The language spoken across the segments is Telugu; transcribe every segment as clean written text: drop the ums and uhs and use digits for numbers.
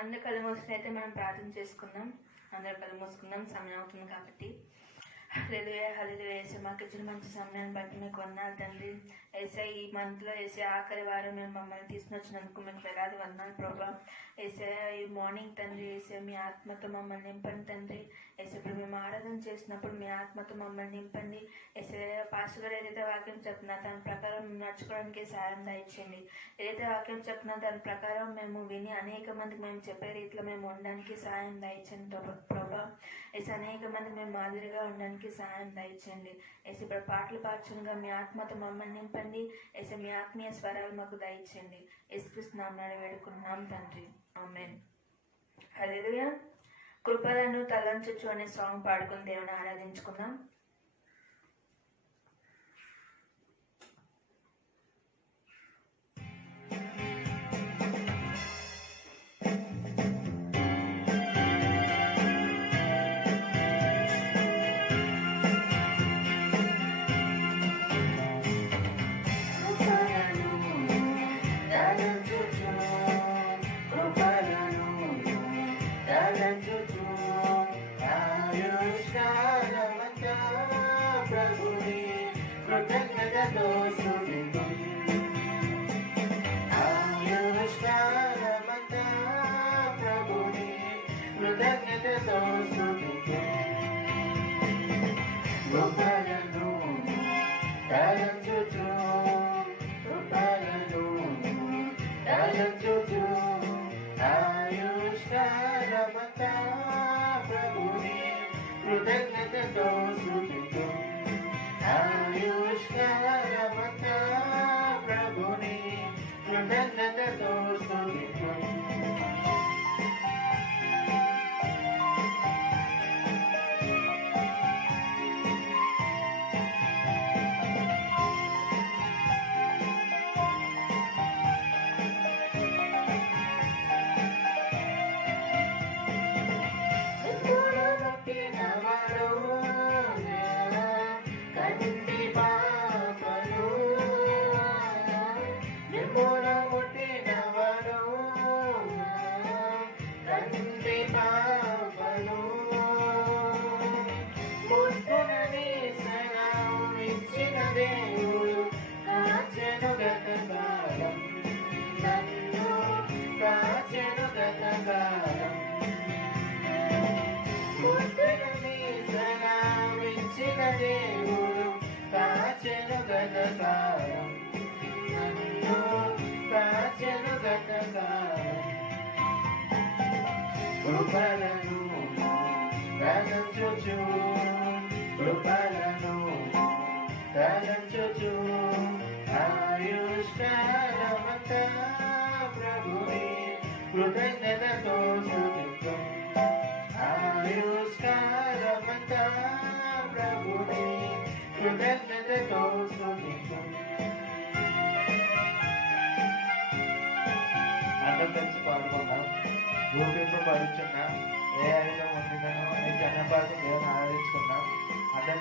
అందరు కళ్ళు మూసుకుని అయితే మనం ప్రార్థన చేసుకుందాం. అందరు కళ్ళు మూసుకుందాం, సమయం అవుతుంది కాబట్టి. హల్లెలూయా హల్లెలూయా. యేసు మాకు ఇచ్చిన మంచి సమయాన్ని బట్టి మీకు వందనాలు తండ్రి. ఏసై ఈ మంత్లో ఏసే ఆఖరి వారం మేము మమ్మల్ని తీసుకుని వచ్చినందుకు మీకు వేలాది వందనాలు ప్రభా. ఏసే ఈ మార్నింగ్ తండ్రి ఏసే మీ ఆత్మతో మమ్మల్ని నింపండి తండ్రి. ఏసే ఇప్పుడు మేము ఆరాధన చేసినప్పుడు మీ ఆత్మతో మమ్మల్ని నింపండి. ఏసే పాస్టర్ గారు ఏదైతే వాక్యం చెప్తున్నా దాని ప్రకారం నడుచుకోవడానికి సాయం దయచేయండి. ఏదైతే వాక్యం చెప్తున్నా దాని ప్రకారం మేము విని అనేక మందికి మేము చెప్పే రీతిలో మేము ఉండడానికి సాయం దయచేయండి ప్రభా. ఏసే అనేక మందికి మేము మాదిరిగా ఉండడానికి సహాయం దయచేయండి. ఏసే ఇప్పుడు పాటలు పాడుచుండగా మీ ఆత్మతో మమ్మల్ని నింపండి. ఏసే మీ ఆత్మీయ స్వరాలు మాకు దయచేయండి. యేసుక్రీస్తు నామమున వేడుకుంటున్నాం తండ్రి, ఆమేన్. హల్లెలూయా. కృపలను తలంచుచు అనే సాంగ్ పాడుకుని దేవుని ఆరాధించుకుందాం.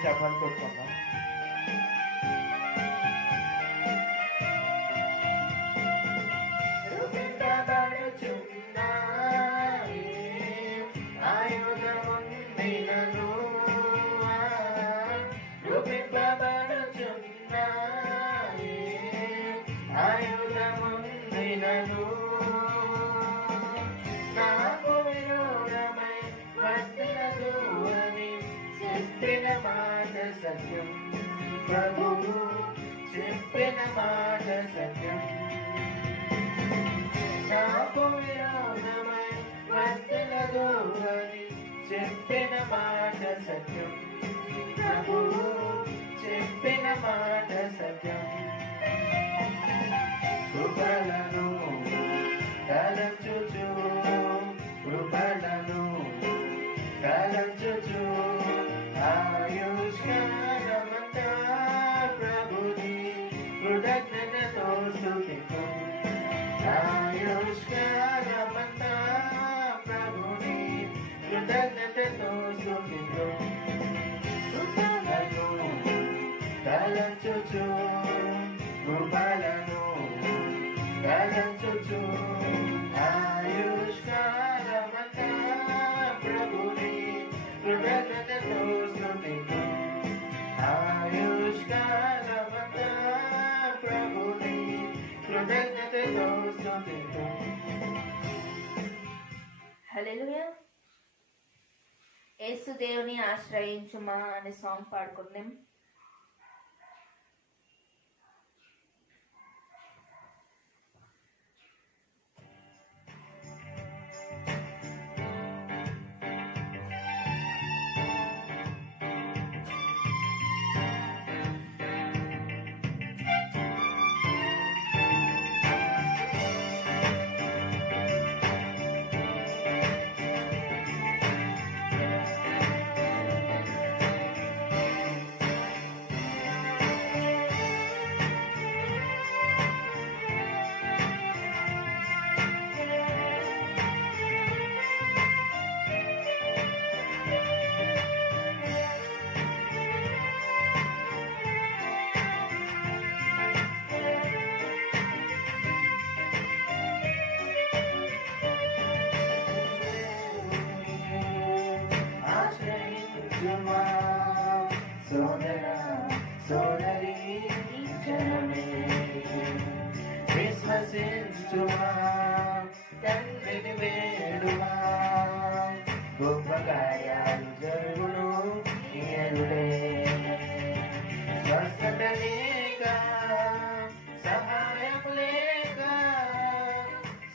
చెప్పాలి కొట్టుకుందాం. ప్రభువు చెప్పిన మాట సత్యం, నాకు విరోధమై వర్తిల్లదు అని చెప్పిన మాట సత్యం. ప్రభువు చెప్పిన మాట సత్యం. కృపలను తలంచుచు, కృపలను తలంచుచు ఆయుష్కాలమంతా ప్రభుని కృతజ్ఞతతో స్తుతింతుం. ఆయుష్కాలమంతా ప్రభుని కృతజ్ఞతతో స్తుతింతుం. కృపలను తలంచుచు, కృపలను తలంచుచు ఆయుష్కాలమంతా యేసు దేవుని ఆశ్రయించుమా అనే సాంగ్ పాడుకుందాం. సోదర సోదరి జనమే విశ్వసించుమా, తండ్రిని వేడుమా, గొప్ప కార్యాలు జరుగును ఎరుడే. స్వస్థత లేక సహాయం లేక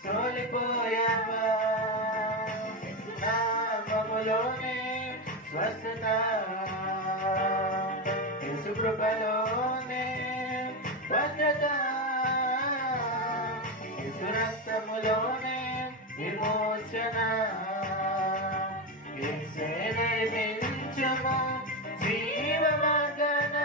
సోలిపోయావా, నామములోనే స్వస్థత, యేసు కృపలోనే భద్రత, యేసు రక్తములోనే విమోచన. యేసే నడిపించుము జీవ మార్గాన.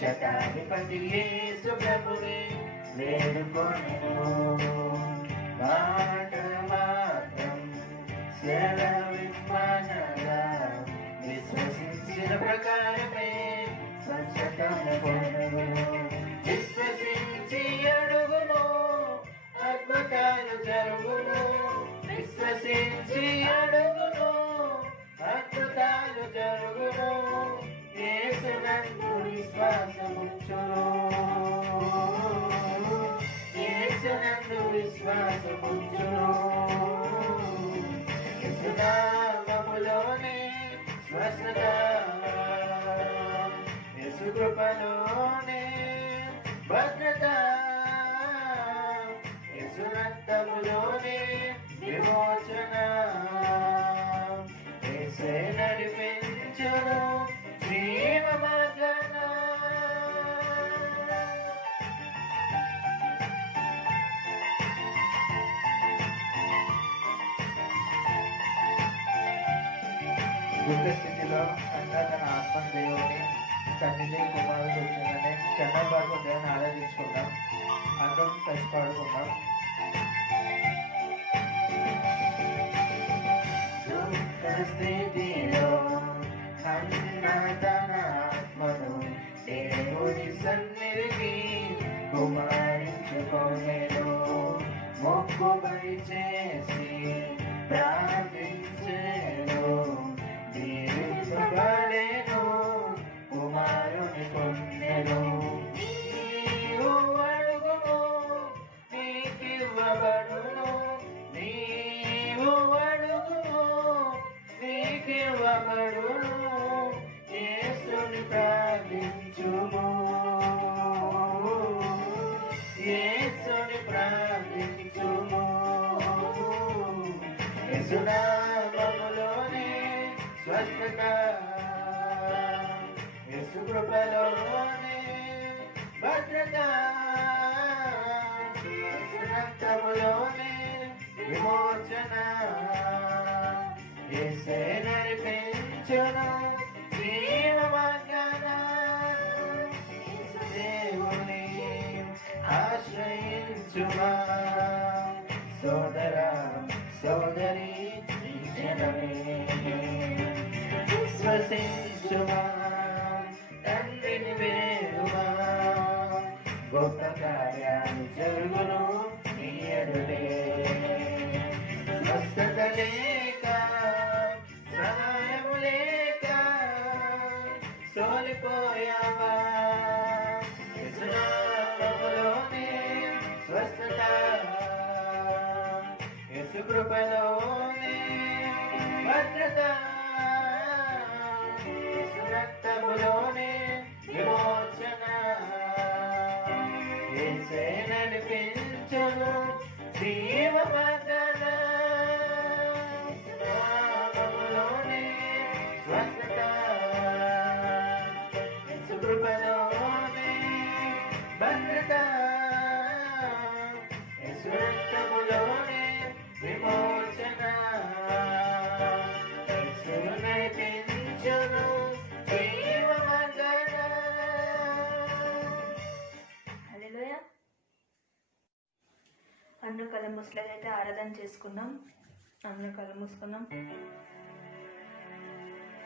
శతాధిపతి యేసు ప్రభువే వేడుకొనెను, మాట మాత్రం సెలవిమ్మనగా విశ్వసించిన ప్రకారమే స్వచ్ఛతను పొందును. విశ్వసించి అడుగుము అద్భుతాలు జరుగును, విశ్వసించి అడుగును అద్భుతాలు జరుగును. యేసునందు విశ్వాసముంచును, యేసునందు విశ్వాసముంచును. యేసు నామములోనే స్వస్థత, యేసు కృపలోనే భద్రత, యేసు రక్తములోనే విమోచన. యేసే నడిపించును జీవ మార్గాన. దుఃఖ స్థితిలో అనగా తన ఆత్మ దేవుని సన్నిధి కుమారుడు వచ్చిందని చంద్రబాబు దేవుని ఆరాధించుకుందాం. అందరం కలిసి పాడుకుందాం. దుఃఖ స్థితిలో తన ఆత్మను దేవుని సన్నిధికి కుమారించుకొనెను, మొక్కుబడి చేసి ప్రార్థించెను, దీవింపబడెను, కుమారుని పొందెను. నీవు అడుగుము నీకివ్వబడును, నీవు అడుగుము నీకివ్వబడును. యేసుని ప్రార్థించుము, యేసుని ప్రార్థించుము. యేసు నామములోనే స్వస్థత, యేసు కృపలోనే భద్రత, యేసు రక్తములోనే విమోచన. యేసే నడిపించును జీవ మార్గాన. యేసు దేవుని ఆశ్రయించుమా, సోదర సోదరి జనమే సంతసించుమా తండ్రిని వేడుమా గొప్ప కార్యాలు జరుగును నీ ఎదురే స్వస్థత లేక సహాయము లేక సోలిపోయావా యేసునామములోనే స్వస్థత యేసు కృపలోనే భద్రత యేసు రక్తములోనే విమోచన యేసే నడిపించును జీవమగన నామములోనే స్వస్థత యేసు కృపలోనే భద్రత యేసు రక్తములోనే విమోచన యేసును నడిపించును జీవమగన. హల్లెలూయా. అందరూ కళ్ళు మూసులైతే ఆరాధన చేసుకుందాం. అందరూ కళ్ళు మూసుకుందాం.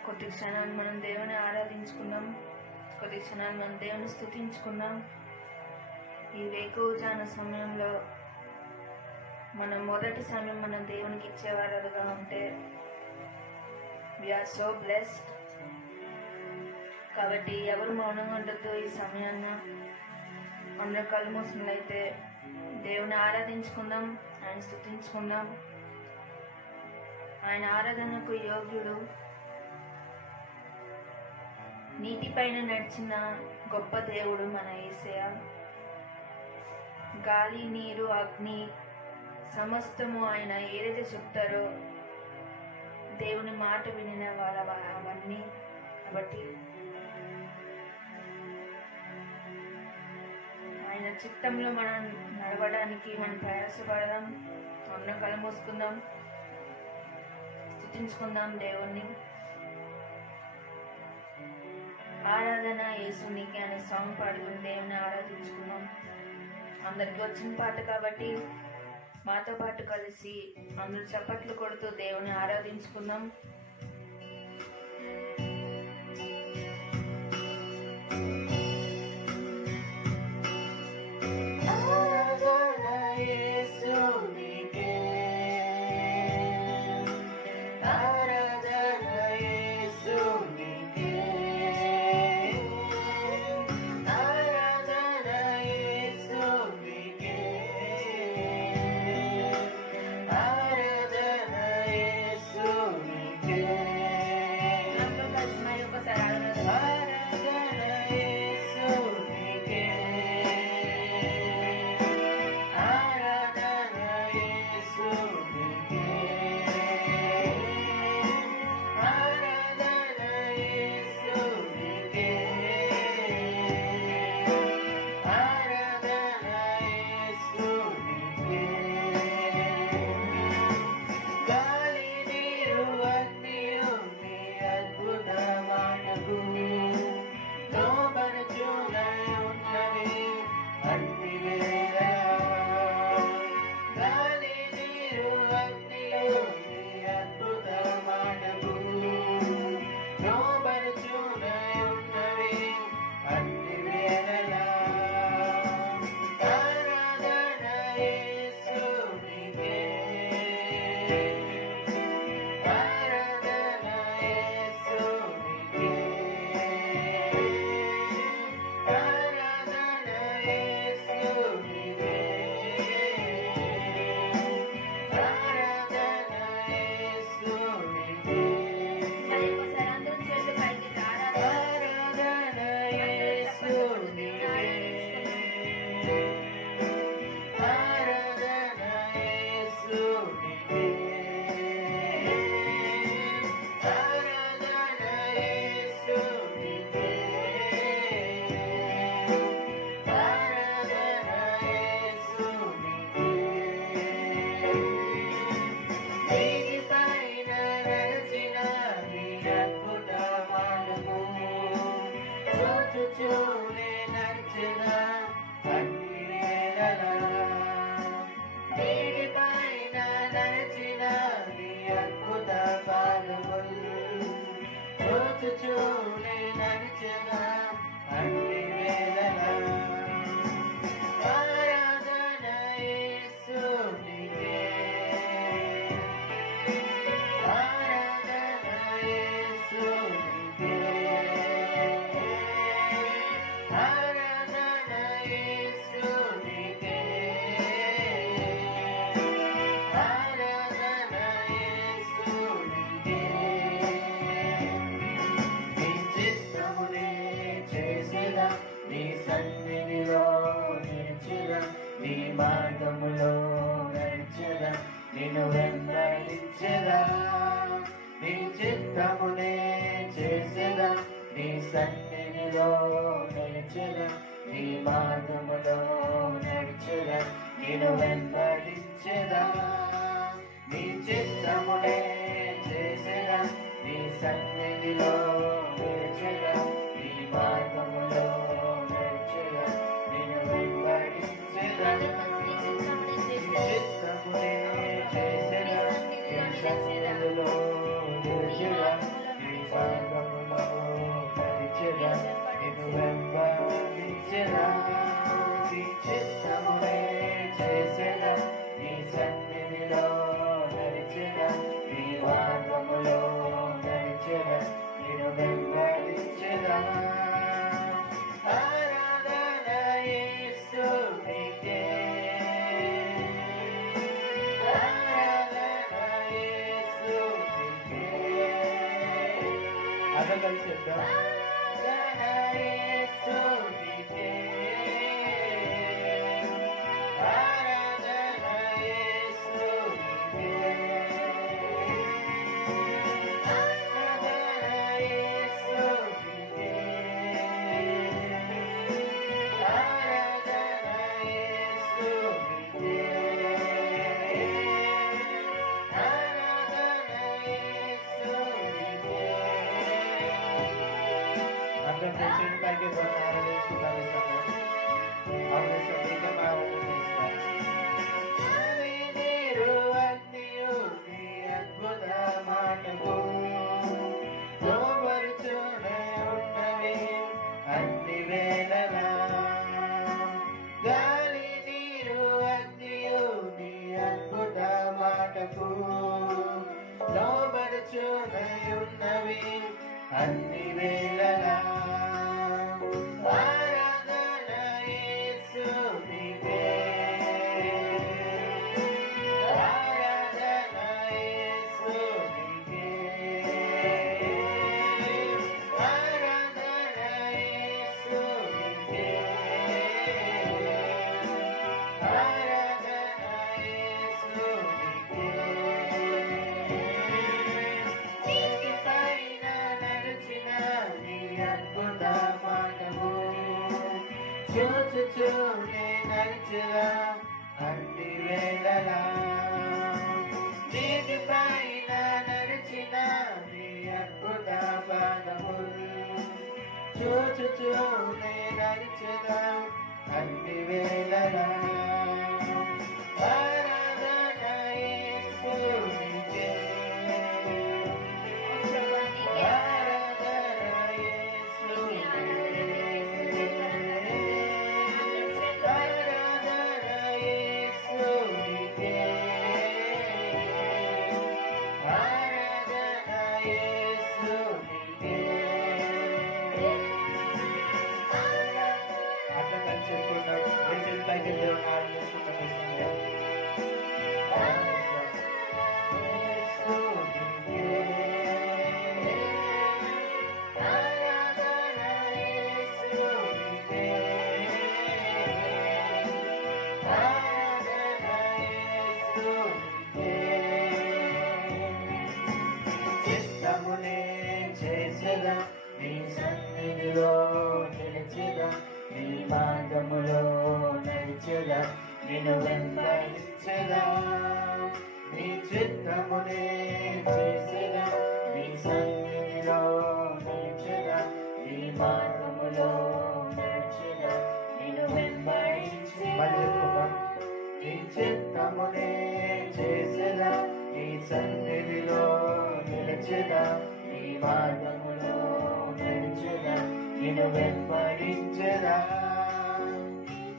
కొద్ది క్షణాలు మనం దేవుని ఆరాధించుకుందాం. కొద్ది క్షణాలు మనం దేవుని స్తుతించుకుందాం. ఈ వేకువజాన సమయంలో మనం మొదటి సమయం మనం దేవునికి ఇచ్చేవారుగా ఉంటే వీఆర్ సో బ్లెస్డ్. కాబట్టి ఎవరు మౌనంగా ఉండొద్దు. ఈ సమయాన్న అందరూ కళ్ళు మూసినట్లయితే దేవుని ఆరాధించుకుందాం, ఆయన స్తుతించుకుందాం. ఆయన ఆరాధనకు యోగ్యుడు. నీటిపైన నడిచిన గొప్ప దేవుడు మన యేసయ్య. గాలి, నీరు, అగ్ని సమస్తము ఆయన ఏదైతే చెప్తారో దేవుని మాట వినిన వాళ్ళ అవన్నీ. కాబట్టి ఆయన చిత్తంలో మనం నడవడానికి మనం ప్రయాసపడదాం. అన్న కళ్ళు మూసుకుందాం, స్తుతించుకుందాం దేవుణ్ణి. ఆరాధన యేసునికి అనే సాంగ్ పాడుకుని దేవుని ఆరాధించుకుందాం. అందరికి వచ్చిన పాట కాబట్టి మాతో పాటు కలిసి అందరూ చప్పట్లు కొడుతూ దేవుని ఆరాధించుకుందాం. ఆరాధన యేసునికే వెంబడించెదా నీ చిత్తమునే చేసెదా నీ సన్నిధిలో నిలిచెదా నీ మార్గములో నడిచెదా నిన్ను వెంబడించెదా నీ చిత్తమునే చేసెదా నీ సన్నిధిలో నిలిచెదా నీ మార్గములో నడిచెదా నిన్ను వెంబడించెదా నీ చిత్తమునే చేసెదా నీ సన్నిధిలో నిలిచెదా నీ మార్గములో నడిచెదా నిన్ను వెంబడించెదా నీ చిత్తమునే చేసెదా నీ సన్నిధిలో నడిచెదా నీ మార్గములో నడిచెదా నిన్ను వెంబడించెదా ఆరాధన యేసు నీకే ఆరాధన యేసు నీకే అందరం చెప్దాం ఆరాధన యేసు నీకే ఆరాధన యేసు నీకే ఆరాధన యేసు నీకే ఆరాధన యేసు నీకే ఆరాధన యేసు నీకే అందరం చేతులు పైకి ఆరాధించుకుంటాం ఈ సమయం అవును సభ్యులుగా ఆరాధిస్తాం నీరు అగ్నియు నీ అద్భుత మాటకు లోబరుచునే ఉన్నవి అన్ని వేళలా గాలి నీరు అగ్నియు నీ అద్భుత మాటకు లోబరుచునే ఉన్నవి అన్ని వేళలా ఆరాధన యేసు నీకే ఆరాధన యేసు నీకే ఆరాధన యేసు నీకే ఆరాధన యేసు నీకే నీటిపైన నడిచిన నీ అద్భుత మాటము చూచుచూనే నడిచెదా అన్ని వేళలా నీటిపైన నడిచిన నీ అద్భుత పాదములు చూచుచూనే నడిచెదా అన్ని వేళలా ఆరాధన యేసు నీకే ఆరాధన యేసు నీకే ఆరాధన యేసు నీకే ఆరాధన యేసు నీకే అర్థం చెప్పుకున్నాం రెండు పైకి దేవుని ఆరాధించుకుంటాం ఈ సమయం యేసు నీకే ఆరాధన యేసు నీకే ఆరాధన యేసు నీకే చిత్తమునే చేసెదా నీ సన్నిధిలో నిలిచెదా నీ మార్గములో నడిచెదా నిన్ను వెంబడించెదా నీ చిత్తమునే చేసెదా నీ సన్నిధిలో నిలిచెదా నీ మార్గములో నడిచెదా నిన్ను వెంబడించెదా నీ చిత్తమునే చేసెదా నీ సన్నిధిలో నిలిచెదా నీ మార్గములో నడిచెదా నిన్ను వెంబడించెదా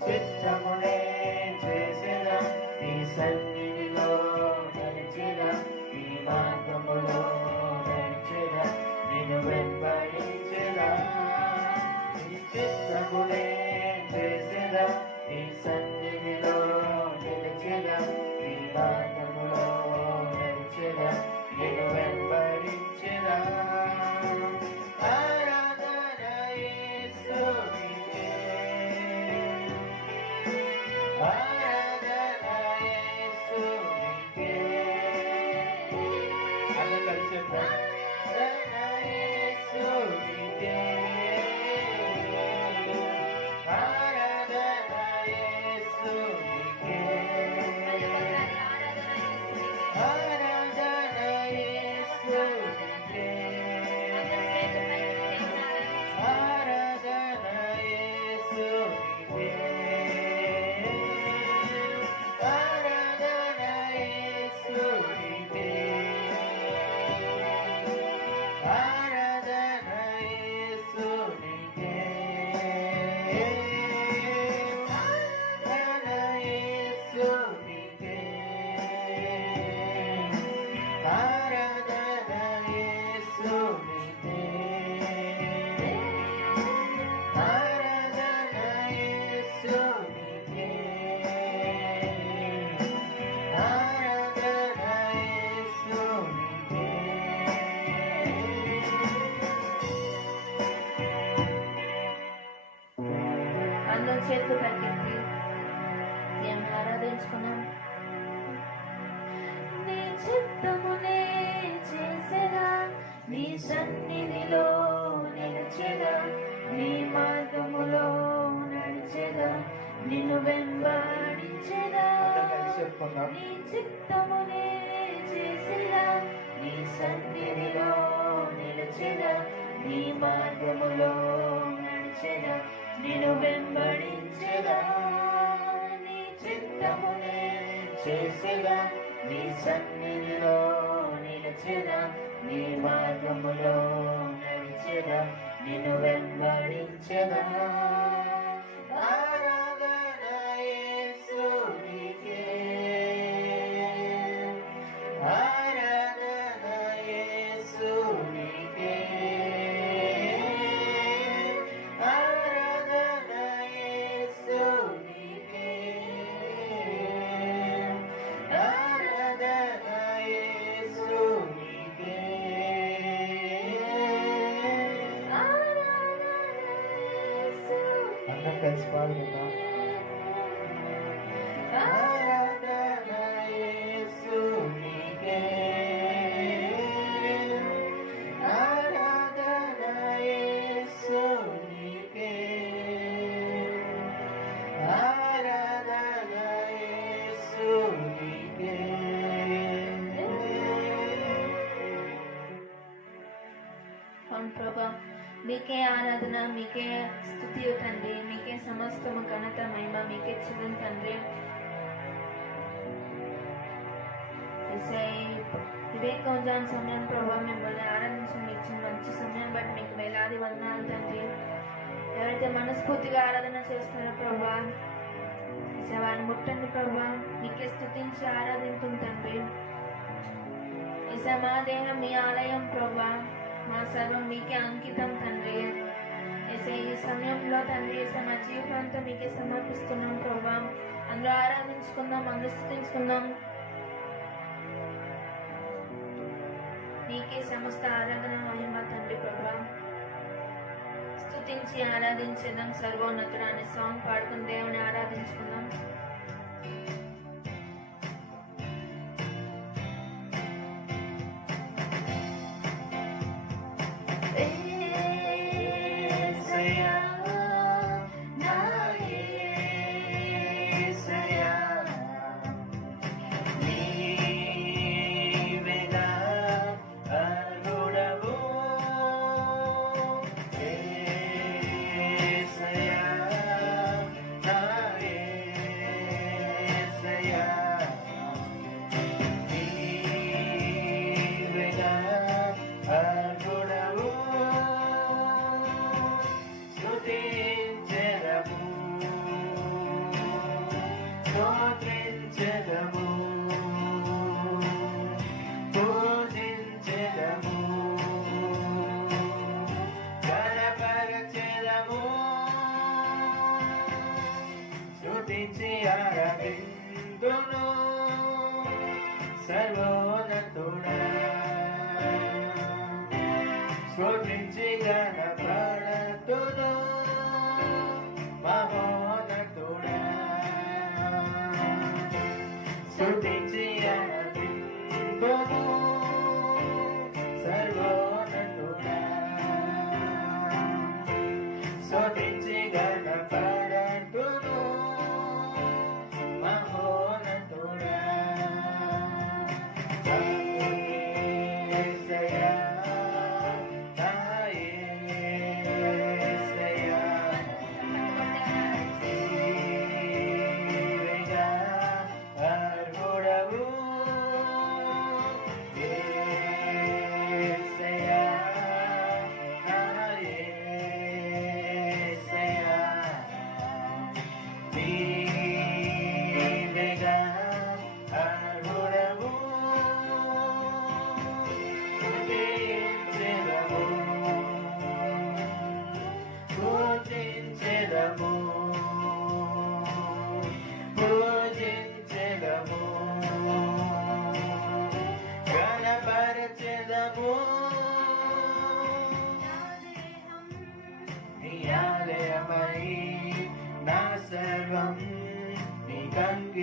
చిత్తమునే చేసెదా నీ సన్నిధిలో నడిచెదా నీ మార్గములో నడిచెదా నిన్ను వెంబడించెదా నీ చిత్తమునే చేసెదా నీ సన్నిధిలో నిలిచెదా నీ మార్గములో నడిచెదా నిన్ను వెంబడించెదా ఆరాధన యేసు నీకే చేతులు పైకెత్తి దేవుని ఆరాధించుకున్నాం. నీ చిత్తమునే చేసేదా, నీ సన్నిధిలో నిలిచెదా, నీ మార్గములో నడిచెదా, నిన్ను వెంబడించెదా. చెప్పుకుందాం. నీ చిత్తమునే చేసేదా, నీ సన్నిధిలో నిలిచెదా, నీ మార్గములో నడిచెదా, నిన్ను వెంబడించెదా. నీ చిత్తమునే చేసేదా, నీ సన్నిధిలో నిలిచెదా, నీ మార్గములో నడిచెదా, నిన్ను వెంబడించెదా. ఆరాధన యేసునికే, ఆరాధన యేసునికే, ఆరాధన యేసునికే, ఆరాధన యేసునికే, అందరం కలిసి పాడుకుందాం. ఆరాధన యేసునికే, ఆరాధన యేసునికే, ఆరాధన యేసునికే. అవును ప్రభా, మీకే ఆరాధన, మీకే స్తుతి తండ్రి, మీకే సమస్తము ఘనత మహిమ మీకే చెల్లిన తండ్రి. వివేకోజాన్ సమయం ప్రభావ మిమ్మల్ని ఆరాధించడం ఇచ్చిన మంచి సమయం బట్టి మీకు వేలాది వందనాలు తండ్రి. ఎవరైతే మనస్ఫూర్తిగా ఆరాధన చేస్తున్నారో ప్రభా, వారిని ముట్టండి ప్రభా, మీకే స్తుతించి ఆరాధించుం తండ్రి. మా దేహం మీ ఆలయం ప్రభా, మా సర్వం మీకే అంకితం తండ్రి. ఈ సమయంలో తండ్రి మా జీవితంతో మీకే సమర్పిస్తున్నాం ప్రభా. అందరూ ఆరాధించుకుందాం, అందరూ స్తుతించుకుందాం. నీకే సమస్త ఆరాధన మహిమ తండ్రి ప్రభా. స్తుతించి ఆరాధించేద్దాం. సర్వోన్నతుడు అనే సాంగ్ పాడుకుని దేవుని ఆరాధించుకుందాం.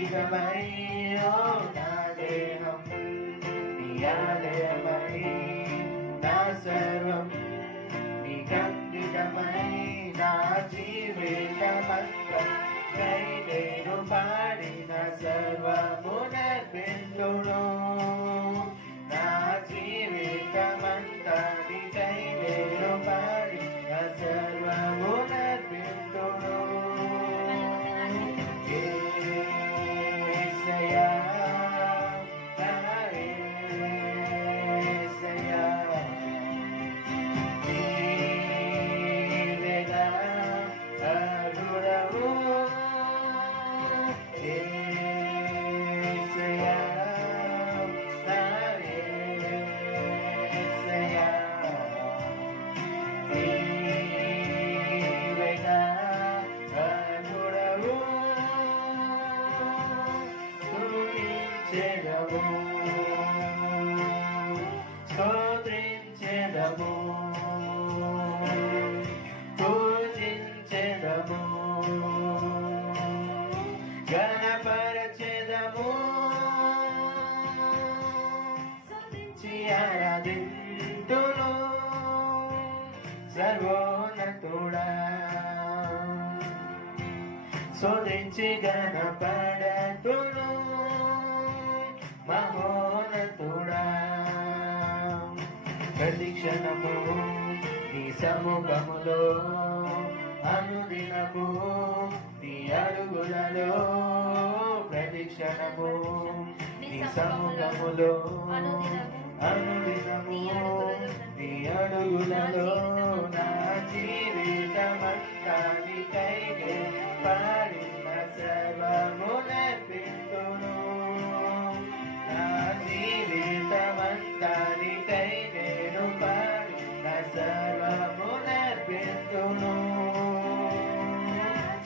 అంకితమై ఓ నా దేహం నీ ఆలయమై నా సర్వం నీకంకితమై నా జీవితమంతా కై నేను పాడిన సర్వమునర్పింతును నా జీవితమంతా నీకై నేను పాడిన సర్వమునర్పింతును యేసయ్యా నా యేసయ్యా నీవేగా అర్హుడవు యేసయ్యా నా యేసయ్యా నీవేగా అర్హుడవు స్తుతించెదము స్తోత్రించెదము పూజించెదము గణపరచెదము స్తుతించి ఆరాధింతును సర్వోన్నతుడా స్తుతించి గణపడతును మహోన్నతుడా ప్రతి క్షణము నీ సముఖములో అనుదినము నీ అడుగులలో ప్రతి క్షణము నీ సముఖములో అనుదినము నీ అడుగులలో నా జీవితమంతా నీకై పాడిన సర్వమునర్పింతును నా జీవితమంతా నీకై నేను పాడిన సర్వమునర్పింతును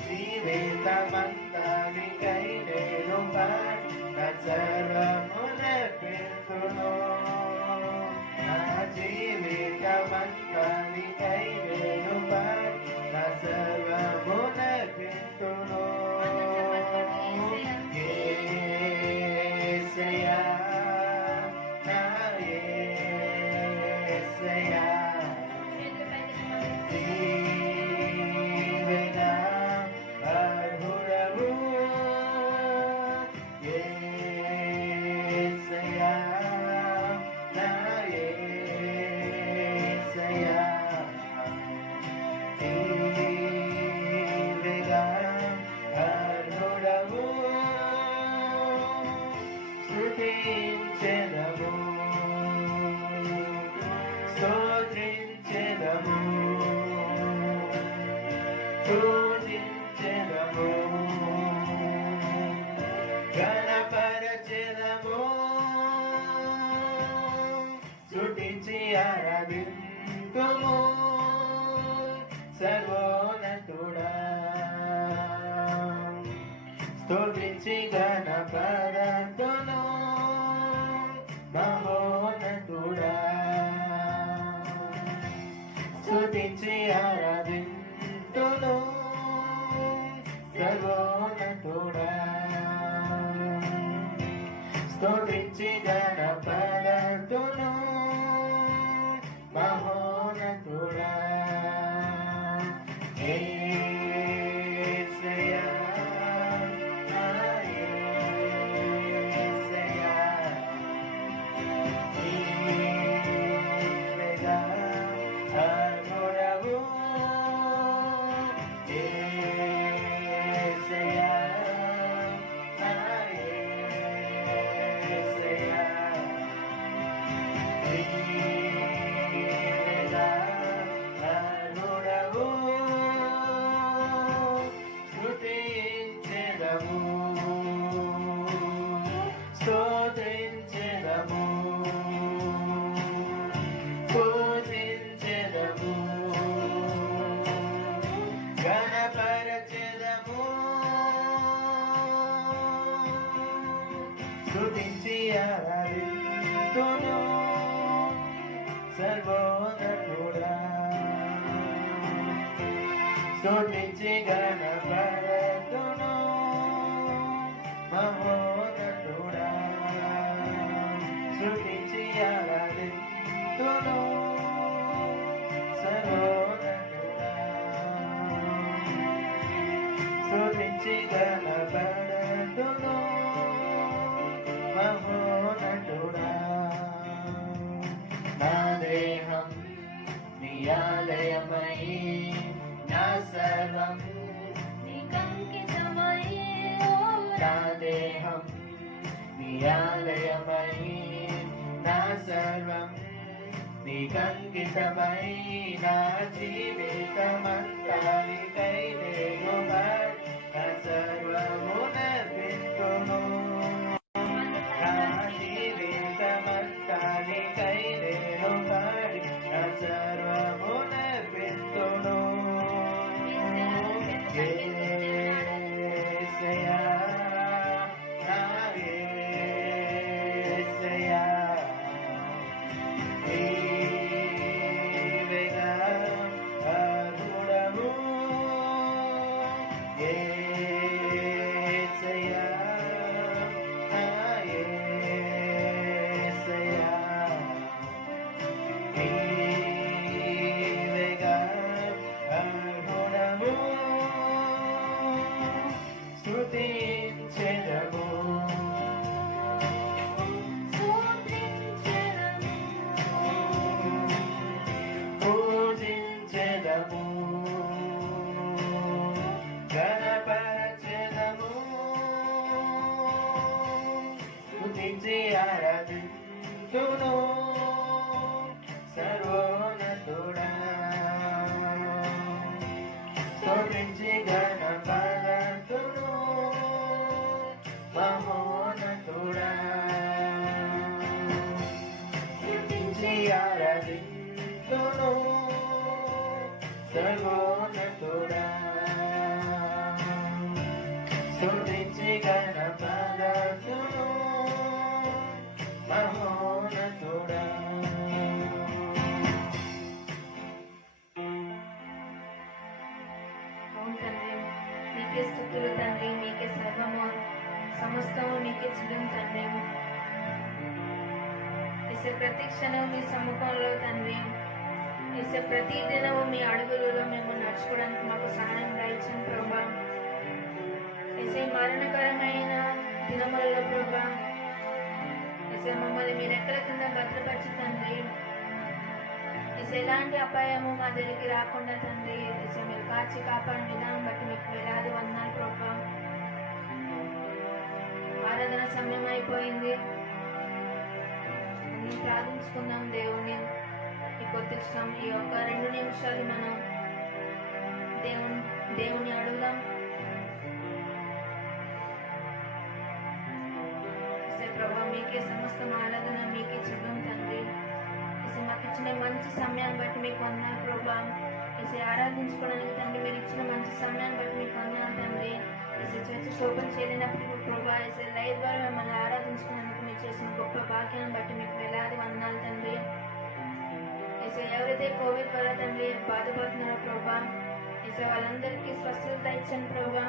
జీవితమంతా నీకై నేను పాడిన సర్వమునర్పింతును నా జీవితమంతా నీకై నేను పాడిన సర్వమునర్పింతును యేసయ్యా నా యేసయ్యా నీవేగా అర్హుడవు యేసయ్యా నా యేసయ్యా నీవేగా అర్హుడవు స్తుతించెదము స్తోత్రించెదము పూజించెదము గణపరచెదము స్తుతించి ఆరాధింతుము సర్వోన్నతుడా స్తుతించి గణపరతును మహోన్నతుడా స్తుతించి ఆరాధింతును సర్వోన్నతుడా స్తుతించి గణపరతును మహోన్నతుడా యేసయ్యా నా యేసయ్యా నీవేగా అర్హుడవు యేసయ్యా నా యేసయ్యా నీవేగా అర్హుడవు స్తుతించెదము స్తోత్రించెదము పూజించెదము గణపరచెదము స్తుతించి ఆరాధింతును సర్వోన్నతుడా స్తుతించి గణపరతును స్తుతించి ఆరాధింతును సర్వోన్నతుడా స్తుతించి గణపడుతును మహోన్నతుడా నా దేహం నీ ఆలయమై నా సర్వం నీకంకితమై నా దేహం నీ ఆలయమై నా సర్వం నీకంకితమై నా జీవితమంతా నీకై నేనుగా నా సర్వము నర్పింతును నా జీవితమంతా నీకై నేను పాడి నా సర్వము నర్పింతును యేసయ్యా నా యేసయ్యా నీవేగా అర్హుడవు యేసయ్యా నా యేసయ్యా నీవేగా అర్హుడవు స్తుతించెదము పూజించెదము గణపరచెదము స్తుతించి ఆరాధింతును సర్వోన్నతుడా స్తుతించి గణపరతును మహోన్నతుడా స్తుతించి ఆరాధింతును సర్వోన్నతుడా స్తుతించి గణపరతును మహోన్నతుడా అవును తండ్రి, మీకే స్తుతులు తండ్రి, మీకే సర్వము సమస్తము మీకే చిరం తండ్రి. ఇసే ప్రతి క్షణం మీ సముఖంలో తండ్రి, ఇసే ప్రతి దినము మీ అడుగులలో మేము నడుచుకోవడానికి మాకు సహాయం దయచండి ప్రభా. ఇసే మరణకరమైన దినములలో ప్రభా, ఇసే మమ్మల్ని మీరు ఎక్కడ కింద భద్రపరిచి తండ్రి, ఇసే ఎలాంటి అపాయము మా దగ్గరికి రాకుండా తండ్రి, ఇసే మీరు కాచి కాపాడిన విధానం బట్టి మీకు వేలాది వందనాలు ప్రభా. ఆరాధన సమయం అయిపోయింది, మనం ప్రార్థించుకుందాం దేవుని. ఈ కొద్ది క్షణం ఈ ఒక 2 నిమిషాలు మనం దేవుని అడుగుదాం. ప్రభా, మీకే సమస్త ఆరాధన మీకే చెల్లం తండ్రి. మాకు ఇచ్చిన మంచి సమయాన్ని బట్టి మీకు వందనాలు ప్రభా. ఆరాధించుకోవడానికి తండ్రి మీరు ఇచ్చిన మంచి సమయాన్ని బట్టి మీకు వందనాలు తండ్రి. చర్చ శోభన చేయలేనప్పుడు ప్రభా, లైవ్ ద్వారా మిమ్మల్ని ఆరాధించుకోవడానికి మీరు చేసిన గొప్ప భాగ్యాన్ని బట్టి మీకు వేలాది వందనాలు తండ్రి. ఎవరైతే కోవిడ్ వల్ల తండ్రి బాధపడుతున్నారో ప్రభా, వాళ్ళందరికీ స్వస్థత ఇచ్చాను ప్రభా.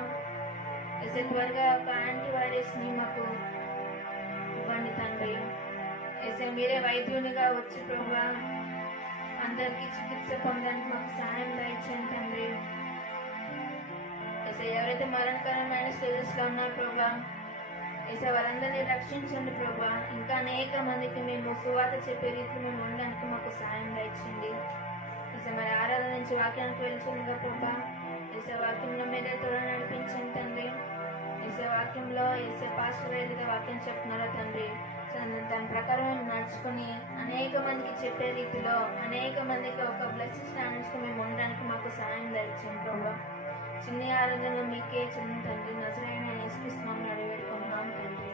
త్వరగా ఒక యాంటీవైరస్ని మాకు ఇవ్వండి తండ్రి. మీరే వైద్యునిగా వచ్చి ప్రభా అందరికీ చికిత్స పొందడానికి మాకు సహాయం దయచేయండి తండ్రి. ఎవరైతే మరణకరమైన స్టేజెస్లో ఉన్నారో ప్రభా, వాళ్ళందరినీ రక్షించండి ప్రభా. ఇంకా అనేక మందికి మేము సువార్త చెప్పే రీతిలో మేము ఉండడానికి మాకు సహాయం దయచేయండి. మరి ఆరాధన నుంచి వాక్యానికి వెళ్తుందిగా ప్రభా, వాక్యంలో మీరే తోడు నడిపించండి తండ్రి. వాక్యంలో పాస్టర్ ఏదైతే వాక్యం చెప్తున్నారో తండ్రి, దాని ప్రకారం మేము నడుచుకుని అనేక మందికి చెప్పే రీతిలో అనేక మందికి ఒక బ్లెస్సింగ్ స్టాండర్డ్స్తో మేము ఉండడానికి మాకు సహాయం దయచేయండి ప్రభా. చిన్న ఆరాధన మీకే చిన్న తండ్రి, నజరేయుడైన యేసుక్రీస్తు నామములో అడిగి వేడుకుంటున్నాం తండ్రి,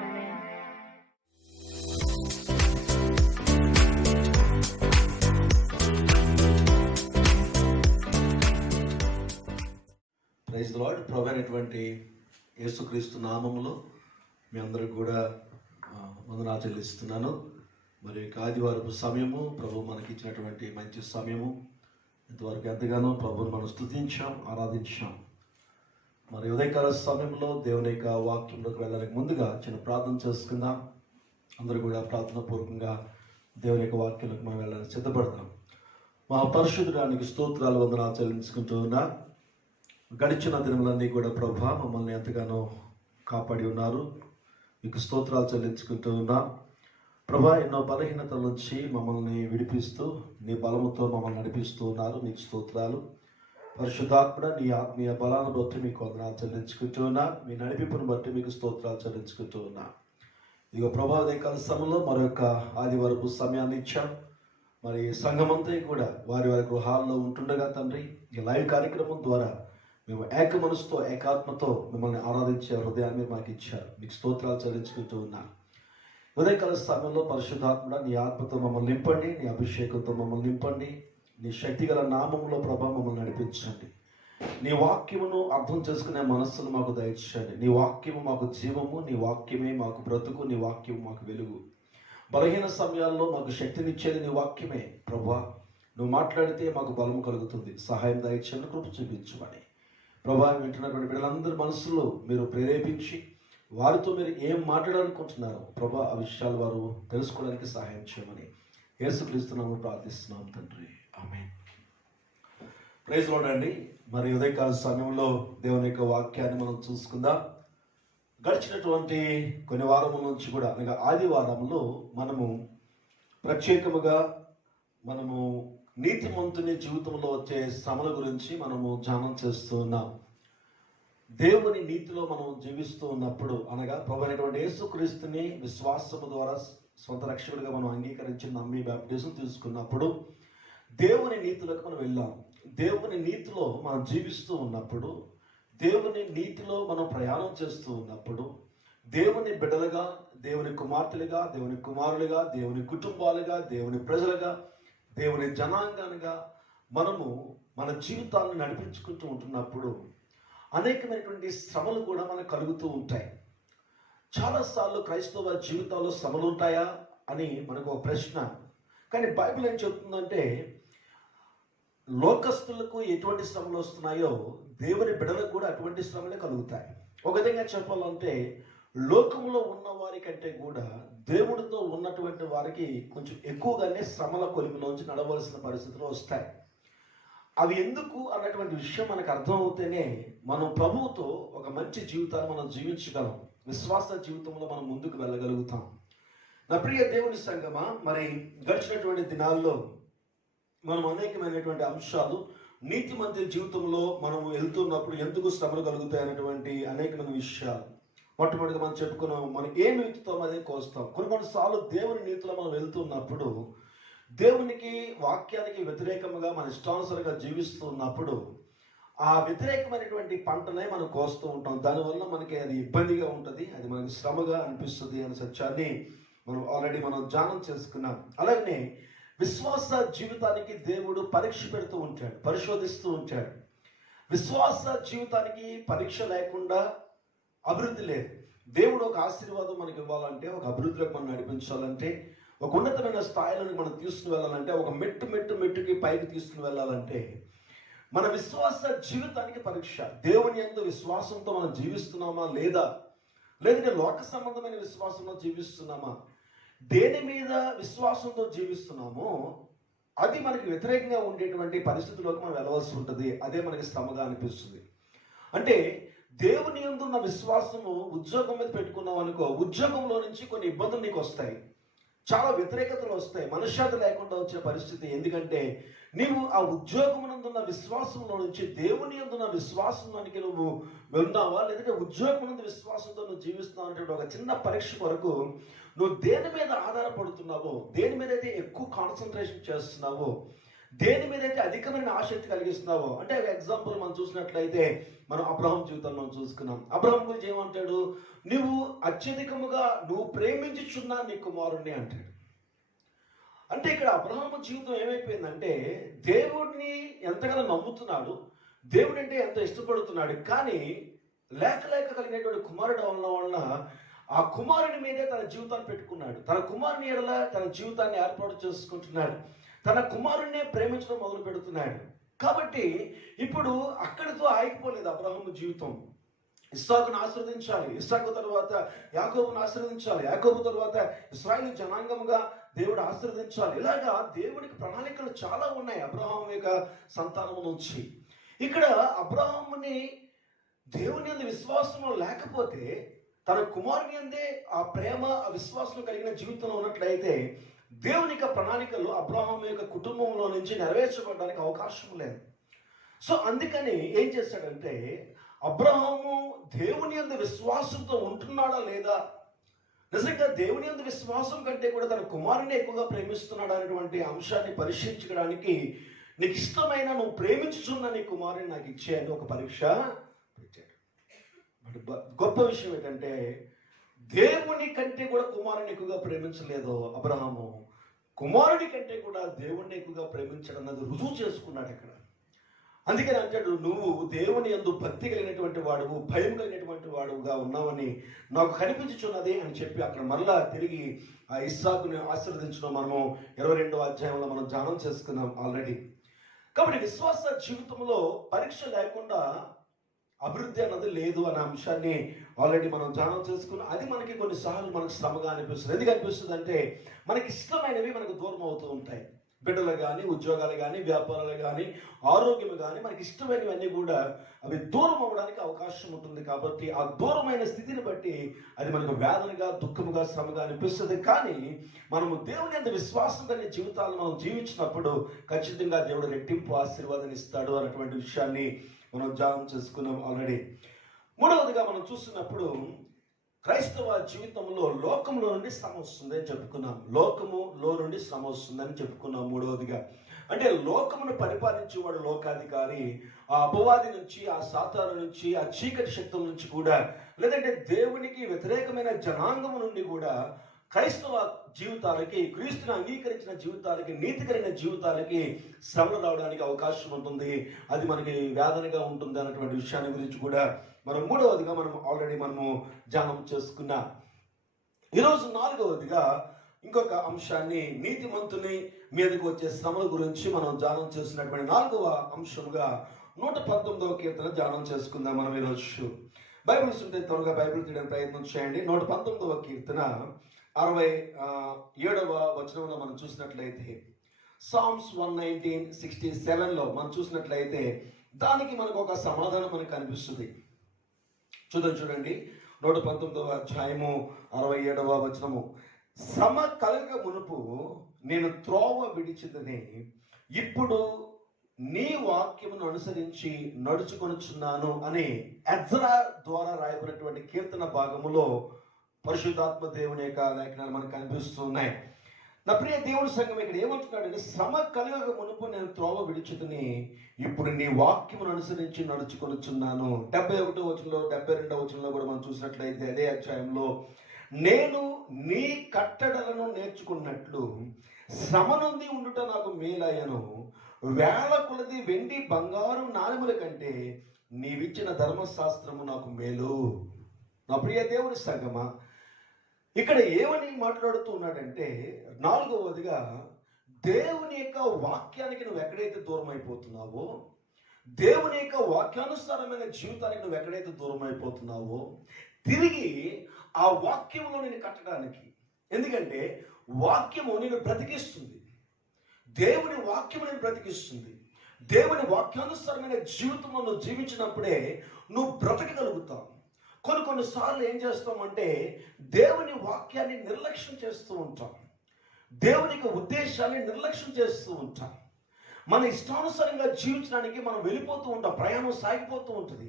ఆమేన్. Praise the Lord. ప్రభు అయినటువంటి యేసుక్రీస్తు నామములో మీ అందరికి కూడా వందనాలు చెల్లిస్తున్నాను. మరి ఆదివారపు సమయము ప్రభు మనకి ఇచ్చినటువంటి మంచి సమయము. ఇంతవరకు ఎంతగానో ప్రభువును మనం స్తుతించాం, ఆరాధించాం. మరి ఉదయకాల సమయంలో దేవుని యొక్క వాక్యంలోకి వెళ్ళడానికి ముందుగా చిన్న ప్రార్థన చేసుకుందాం. అందరూ కూడా ప్రార్థన పూర్వకంగా దేవుని యొక్క వాక్యాలకు మనం వెళ్ళాలని సిద్ధపడతాం. మా పరిశుద్ధుడానికి స్తోత్రాలు వందనాలు చెల్లించుకుంటూ ఉన్నా. గడిచిన దినములన్నీ కూడా ప్రభా మమ్మల్ని ఎంతగానో కాపాడి ఉన్నారు. మీకు స్తోత్రాలు చెల్లించుకుంటూ ఉన్నా. ప్రభా ఎన్నో బలహీనతల నుంచి మమ్మల్ని విడిపిస్తూ నీ బలముతో మమ్మల్ని నడిపిస్తూ ఉన్నారు. మీకు స్తోత్రాలు. పరిశుద్ధాత్మ నీ ఆత్మీయ బలాన్ని బట్టి మీకు వందనాలు చెల్లించుకుంటూ ఉన్నా. మీ నడిపింపును బట్టి మీకు స్తోత్రాలు చెల్లించుకుంటూ ఉన్నా. ఇక ప్రభా ఉదయకాల సమయంలో మరొక ఆదివారపు సమయాన్ని ఇచ్చాం. మరి సంఘమంతా కూడా వారి వారి గృహాల్లో ఉంటుండగా తండ్రి ఈ లైవ్ కార్యక్రమం ద్వారా మేము ఏక మనసుతో ఏకాత్మతో మిమ్మల్ని ఆరాధించే హృదయాన్ని మాకు ఇచ్చారు. మీకు స్తోత్రాలు చెల్లించుకుంటూ ఉన్నాను. ఉదయకాల సమయంలో పరిశుద్ధాత్మ నీ ఆత్మతో మమ్మల్ని నింపండి, నీ అభిషేకంతో మమ్మల్ని నింపండి. నీ శక్తిగల నామములో ప్రభా మమ్మల్ని నడిపించండి. నీ వాక్యమును అర్థం చేసుకునే మనస్సును మాకు దయచేయండి. నీ వాక్యము మాకు జీవము, నీ వాక్యమే మాకు బ్రతుకు, నీ వాక్యము మాకు వెలుగు. బలహీన సమయాల్లో మాకు శక్తినిచ్చేది నీ వాక్యమే. ప్రభా నువ్వు మాట్లాడితే మాకు బలము కలుగుతుంది. సహాయం దయచేయండి, కృప చూపించమని ప్రభా వింటున్నటువంటి బిడ్డలందరి మనసులో మీరు ప్రేరేపించి వారితో మీరు ఏం మాట్లాడాలనుకుంటున్నారో ప్రభా ఆ విషయాలు వారు తెలుసుకోవడానికి సహాయం చేయమని యేసుక్రీస్తునామములో ప్రార్థిస్తున్నాం తండ్రి. ఆమేన్. ప్రైజ్ లార్డ్ అండి. మరి ఉదయకాల సమయంలో దేవుని యొక్క వాక్యాన్ని మనం చూసుకుందాం. గడిచినటువంటి కొన్ని వారముల నుంచి కూడా అనగా ఆదివారంలో మనము ప్రత్యేకముగా మనము నీతిమంతుని జీవితంలో వచ్చే శ్రమల గురించి మనము ధ్యానం చేస్తూ ఉన్నాం. దేవుని నీతిలో మనం జీవిస్తూ ఉన్నప్పుడు అనగా ప్రభువైనటువంటి యేసుక్రీస్తుని విశ్వాసము ద్వారా స్వంత రక్షకుడిగా మనం అంగీకరించి నమ్మి బాప్టిజం తీసుకున్నప్పుడు దేవుని నీతిలోకి మనం వెళ్ళాం. దేవుని నీతిలో మనం జీవిస్తూ ఉన్నప్పుడు, దేవుని నీతిలో మనం ప్రయాణం చేస్తూ ఉన్నప్పుడు, దేవుని బిడ్డలుగా, దేవుని కుమార్తెలుగా, దేవుని కుమారులుగా, దేవుని కుటుంబాలుగా, దేవుని ప్రజలుగా, దేవుని జనాంగానుగా మనము మన జీవితాలను నడిపించుకుంటూ ఉంటున్నప్పుడు అనేకమైనటువంటి శ్రమలు కూడా మనకు కలుగుతూ ఉంటాయి. చాలాసార్లు క్రైస్తవ జీవితాల్లో శ్రమలు ఉంటాయా అని మనకు ఒక ప్రశ్న. కానీ బైబిల్ ఏం చెప్తుందంటే లోకస్తులకు ఎటువంటి శ్రమలు వస్తున్నాయో దేవుని బిడ్డలకు కూడా అటువంటి శ్రమలే కలుగుతాయి. ఒక విధంగా చెప్పాలంటే లోకంలో ఉన్న వారి కంటే కూడా దేవుడితో ఉన్నటువంటి వారికి కొంచెం ఎక్కువగానే శ్రమల కొలిమిలోంచి నడవలసిన పరిస్థితులు వస్తాయి. అవి ఎందుకు అన్నటువంటి విషయం మనకు అర్థమవుతేనే మనం ప్రభువుతో ఒక మంచి జీవితాన్ని మనం జీవించగలం. విశ్వాస జీవితంలో మనం ముందుకు వెళ్ళగలుగుతాం. నా ప్రియ దేవుని సంగమా, మరి గడిచినటువంటి దినాల్లో మనం అనేకమైనటువంటి అంశాలు నీతిమంతుల జీవితంలో మనం వెళ్తున్నప్పుడు ఎందుకు శ్రమలు కలుగుతాయి అనేటువంటి అనేకమైన విషయాలు మొట్టమొదటిగా మనం చెప్పుకున్నాం. మనం ఏ నీతితో అదే కోస్తాం. కొన్నిసార్లు దేవుని నీతిలో మనం వెళ్తున్నప్పుడు దేవునికి వాక్యానికి వ్యతిరేకంగా మన ఇష్టానుసారంగా జీవిస్తున్నప్పుడు ఆ వ్యతిరేకమైనటువంటి పంటనే మనం కోస్తూ ఉంటాం. దానివల్ల మనకి అది ఇబ్బందిగా ఉంటుంది, అది మనకి శ్రమగా అనిపిస్తుంది అనే సత్యాన్ని మనం ఆల్రెడీ ధ్యానం చేసుకున్నాం. అలాగనే విశ్వాస జీవితానికి దేవుడు పరీక్ష పెడుతూ ఉంటాడు, పరిశోధిస్తూ ఉంటాడు. విశ్వాస జీవితానికి పరీక్ష లేకుండా అభివృద్ధి లేదు. దేవుడు ఒక ఆశీర్వాదం మనకి ఇవ్వాలంటే, ఒక అభివృద్ధిలోకి మనం నడిపించాలంటే, ఒక ఉన్నతమైన స్థాయిలను మనం తీసుకుని వెళ్ళాలంటే, ఒక మెట్టుకి పైకి తీసుకుని వెళ్ళాలంటే మన విశ్వాస జీవితానికి పరీక్ష. దేవుని యందు విశ్వాసంతో మనం జీవిస్తున్నామా లేదా, లేదంటే లోక సంబంధమైన విశ్వాసంలో జీవిస్తున్నామా, దేని మీద విశ్వాసంతో జీవిస్తున్నామో అది మనకి వ్యతిరేకంగా ఉండేటువంటి పరిస్థితుల్లోకి మనం వెళ్ళవలసి ఉంటుంది. అదే మనకి శ్రమగా అనిపిస్తుంది. అంటే దేవుని యందు ఉన్న విశ్వాసము ఉద్యోగం మీద పెట్టుకున్నాం అనుకో, ఉద్యోగంలో నుంచి కొన్ని ఇబ్బందులు నీకు వస్తాయి, చాలా వ్యతిరేకతలు వస్తాయి, మనశ్శాంతి లేకుండా వచ్చే పరిస్థితి. ఎందుకంటే నీవు ఆ ఉద్యోగమునందున్న విశ్వాసంలో నుంచి దేవుని యందున్న విశ్వాసంలోనికి నువ్వు వెళ్తావా, లేదంటే ఉద్యోగమునందు విశ్వాసంతో నువ్వు జీవిస్తున్నావు అంటే ఒక చిన్న పరీక్ష వరకు నువ్వు దేని మీద ఆధారపడుతున్నావో, దేని మీద అయితే ఎక్కువ కాన్సన్ట్రేషన్ చేస్తున్నావో, దేని మీద అయితే అధికమైన ఆసక్తి కలిగిస్తున్నావో. అంటే ఎగ్జాంపుల్ మనం చూసినట్లయితే మనం అబ్రహాం జీవితంలో చూసుకున్నాం. అబ్రహాం గురించి ఏమంటాడు, నువ్వు అత్యధికముగా నువ్వు ప్రేమించుచున్నా నీ కుమారుణ్ణి అంటాడు. అంటే ఇక్కడ అబ్రహాము జీవితం ఏమైపోయిందంటే దేవుడిని ఎంతగానో నమ్ముతున్నాడు, దేవుడు అంటే ఎంత ఇష్టపడుతున్నాడు, కానీ లేక కలిగినటువంటి కుమారుడు వలన ఆ కుమారుని మీదే తన జీవితాన్ని పెట్టుకున్నాడు. తన కుమారుని ఎడల తన జీవితాన్ని ఏర్పాటు చేసుకుంటున్నాడు. తన కుమారుణ్ణే ప్రేమించడం మొదలు పెడుతున్నాడు. కాబట్టి ఇప్పుడు అక్కడితో ఆగిపోలేదు అబ్రహాము జీవితం. ఇస్సాకును ఆశీర్వదించాలి, ఇస్సాకు తర్వాత యాకోబును ఆశీర్వదించాలి, యాకోబు తర్వాత ఇశ్రాయేలు జనాంగముగా దేవుడు ఆశీర్వదించాలి. ఇలాగా దేవునికి ప్రణాళికలు చాలా ఉన్నాయి అబ్రహాము యొక్క సంతానము నుంచి. ఇక్కడ అబ్రహాముని దేవుని యందు విశ్వాసంలో లేకపోతే, తన కుమారుని అందే ఆ ప్రేమ ఆ విశ్వాసం కలిగిన జీవితంలో ఉన్నట్లయితే దేవుని యొక్క ప్రణాళికలు అబ్రహాము యొక్క కుటుంబంలో నుంచి నెరవేర్చబడడానికి అవకాశం లేదు. సో అందుకని ఏం చేశాడంటే, అబ్రహాము దేవుని యందు విశ్వాసంతో ఉంటున్నాడా లేదా, నిజంగా దేవుని యందు విశ్వాసం కంటే కూడా తన కుమారుని ఎక్కువగా ప్రేమిస్తున్నాడు అనేటువంటి అంశాన్ని పరీక్షించడానికి, నీకు ఇష్టమైన నువ్వు ప్రేమించుచున్న నీ కుమారుని నాకు ఇచ్చేయని ఒక పరీక్ష పెట్టాడు. గొప్ప విషయం ఏంటంటే, దేవుని కంటే కూడా కుమారుని ఎక్కువగా ప్రేమించలేదు అబ్రహాము, కుమారుడి కంటే కూడా దేవుణ్ణి ఎక్కువగా ప్రేమించడం అన్నది రుజువు చేసుకున్నాడు అక్కడ. అందుకని అంటాడు, నువ్వు దేవుని యందు భక్తి కలిగినటువంటి వాడువు, భయం కలిగినటువంటి వాడుగా ఉన్నావని నాకు కనిపించుచున్నది అని చెప్పి అక్కడ మరలా తిరిగి ఆ ఇస్సాకుని ఆశీర్వదించడం మనము 22వ అధ్యాయంలో మనం ధ్యానం చేసుకున్నాం ఆల్రెడీ. కాబట్టి విశ్వాస జీవితంలో పరీక్ష లేకుండా అభివృద్ధి అన్నది లేదు అనే అంశాన్ని ఆల్రెడీ మనం ధ్యానం చేసుకున్నాం. అది మనకి కొన్నిసార్లు మనకు శ్రమగా అనిపిస్తుంది. ఎందుకు అనిపిస్తుంది అంటే, మనకి ఇష్టమైనవి మనకు దూరం అవుతూ ఉంటాయి. బిడ్డలు కానీ, ఉద్యోగాలు కానీ, వ్యాపారాలు కానీ, ఆరోగ్యం కానీ, మనకి ఇష్టమైనవన్నీ కూడా అవి దూరం అవ్వడానికి అవకాశం ఉంటుంది. కాబట్టి ఆ దూరమైన స్థితిని బట్టి అది మనకు వేదనగా, దుఃఖముగా, శ్రమగా అనిపిస్తుంది. కానీ మనము దేవుని యందు విశ్వాసం కలిగిన జీవితాలను మనం జీవించినప్పుడు ఖచ్చితంగా దేవుడు రెట్టింపు ఆశీర్వాదాన్ని ఇస్తాడు అన్నటువంటి విషయాన్ని మనం ధ్యానం చేసుకున్నాం ఆల్రెడీ. మూడవదిగా మనం చూస్తున్నప్పుడు క్రైస్తవ జీవితంలో లోకంలో నుండి శ్రమ వస్తుంది అని చెప్పుకున్నాం. లోకములో నుండి శ్రమ వస్తుందని చెప్పుకున్నాం. మూడవదిగా అంటే లోకమును పరిపాలించేవాడు లోకాధికారి, ఆ అపవాది నుంచి, ఆ సాతాను నుంచి, ఆ చీకటి శక్తుల నుంచి కూడా, లేదంటే దేవునికి వ్యతిరేకమైన జనాంగము నుండి కూడా క్రైస్తవ జీవితాలకి, క్రీస్తుని అంగీకరించిన జీవితాలకి, నీతి కలిగిన జీవితాలకి శ్రమలు రావడానికి అవకాశం ఉంటుంది. అది మనకి వేదనగా ఉంటుంది అన్నటువంటి విషయాన్ని గురించి కూడా మనం మూడవదిగా మనం ఆల్రెడీ మనము ధ్యానం చేసుకున్నాం. ఈరోజు నాలుగవదిగా ఇంకొక అంశాన్ని, నీతిమంతుని మీదకి వచ్చే శ్రమల గురించి మనం ధ్యానం చేసినటువంటి నాలుగవ అంశంగా 119వ కీర్తన ధ్యానం చేసుకుందాం మనం ఈరోజు. బైబిల్స్ ఉంటే త్వరగా బైబిల్ తీయడానికి ప్రయత్నం చేయండి. 119వ కీర్తన 67వ వచనంలో మనం చూసినట్లయితే, సామ్స్ 119:67లో మనం చూసినట్లయితే దానికి మనకు ఒక సమాధానం మనకు కనిపిస్తుంది. చూడండి 119వ అధ్యాయము 67వ వచనము, శ్రమ కలగ మునుపు నేను త్రోవ విడిచిదని, ఇప్పుడు నీ వాక్యమును అనుసరించి నడుచుకొనుచున్నాను అని ఎజ్రా ద్వారా రాయబడినటువంటి కీర్తన భాగములో పరిశుద్ధాత్మ దేవుని యొక్క లేఖనాలు మనకు కనిపిస్తున్నాయి. నా ప్రియ దేవుని సంఘం ఇక్కడ ఏమంటున్నాడంటే, శ్రమ కలగక మునుపు నేను త్రోవ విడిచితిని, ఇప్పుడు నీ వాక్యమును అనుసరించి నడుచుకొనుచున్నాను. 71వ వచనంలో 72వ వచనంలో కూడా మనం చూసినట్లయితే అదే అధ్యాయంలో, నేను నీ కట్టడలను నేర్చుకున్నట్లు శ్రమ నుండి ఉండుట నాకు మేలయను, వేల కొలది వెండి బంగారు నాణెముల కంటే నీవిచ్చిన ధర్మశాస్త్రము నాకు మేలు. నా ప్రియ దేవుని సంఘమా, ఇక్కడ ఏమని మాట్లాడుతూ ఉన్నాడంటే, నాలుగవదిగా దేవుని యొక్క వాక్యానికి నువ్వు ఎక్కడైతే దూరం అయిపోతున్నావో, దేవుని యొక్క వాక్యానుసారమైన జీవితానికి నువ్వు ఎక్కడైతే దూరం అయిపోతున్నావో, తిరిగి ఆ వాక్యంలో నేను కట్టడానికి, ఎందుకంటే వాక్యము నేను బ్రతికిస్తుంది, దేవుని వాక్యము నేను బ్రతికిస్తుంది. దేవుని వాక్యానుసారమైన జీవితంలో నువ్వు జీవించినప్పుడే నువ్వు బ్రతకగలుగుతావు. కొన్నిసార్లు ఏం చేస్తామంటే, దేవుని వాక్యాన్ని నిర్లక్ష్యం చేస్తూ ఉంటాం, దేవునికి ఉద్దేశాన్ని నిర్లక్ష్యం చేస్తూ ఉంటాం. మన ఇష్టానుసారంగా జీవించడానికి మనం వెళ్ళిపోతూ ఉంటాం, ప్రయాణం సాగిపోతూ ఉంటుంది.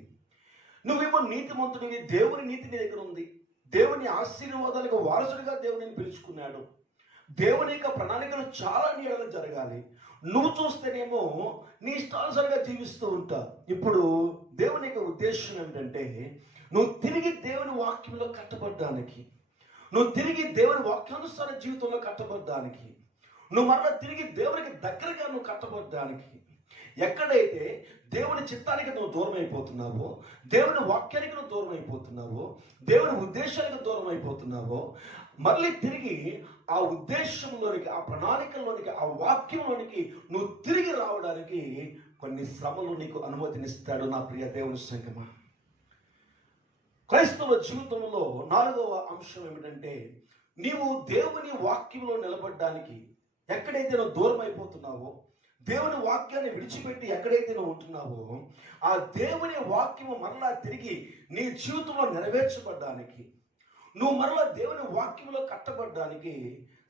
నువ్వేమో నీతిమంతుడివి, దేవుని నీతి నీ దగ్గర ఉంది, దేవుని ఆశీర్వాదాలకు వారసుడిగా దేవుని పిలుచుకున్నాడు, దేవుని యొక్క ప్రణాళికలు చాలా నీడలు జరగాలి. నువ్వు చూస్తేనేమో నీ ఇష్టానుసారంగా జీవిస్తూ ఉంటావు. ఇప్పుడు దేవుని యొక్క ఉద్దేశం ఏంటంటే, నువ్వు తిరిగి దేవుని వాక్యంలో కట్టబడ్డానికి, నువ్వు తిరిగి దేవుని వాక్యానుసార జీవితంలో కట్టబడ్డానికి, నువ్వు మరలా తిరిగి దేవునికి దగ్గరగా నువ్వు కట్టబడ్డానికి, ఎక్కడైతే దేవుని చిత్తానికి నువ్వు దూరం అయిపోతున్నావో, దేవుని వాక్యానికి నువ్వు దూరం అయిపోతున్నావో, దేవుని ఉద్దేశానికి దూరం అయిపోతున్నావో, మళ్ళీ తిరిగి ఆ ఉద్దేశంలోనికి, ఆ ప్రణాళికల్లోనికి, ఆ వాక్యంలోనికి నువ్వు తిరిగి రావడానికి కొన్ని శ్రమలు నీకు అనుమతినిస్తాడు. నా ప్రియ దేవుని సంగమా, క్రైస్తవ జీవితంలో 4వ అంశం ఏమిటంటే, నీవు దేవుని వాక్యంలో నిలబడడానికి ఎక్కడైతే నువ్వు దూరం అయిపోతున్నావో, దేవుని వాక్యాన్ని విడిచిపెట్టి ఎక్కడైతే నువ్వు ఉంటున్నావో, ఆ దేవుని వాక్యము మరలా తిరిగి నీ జీవితంలో నెరవేర్చబడ్డానికి, నువ్వు మరలా దేవుని వాక్యంలో కట్టబడ్డానికి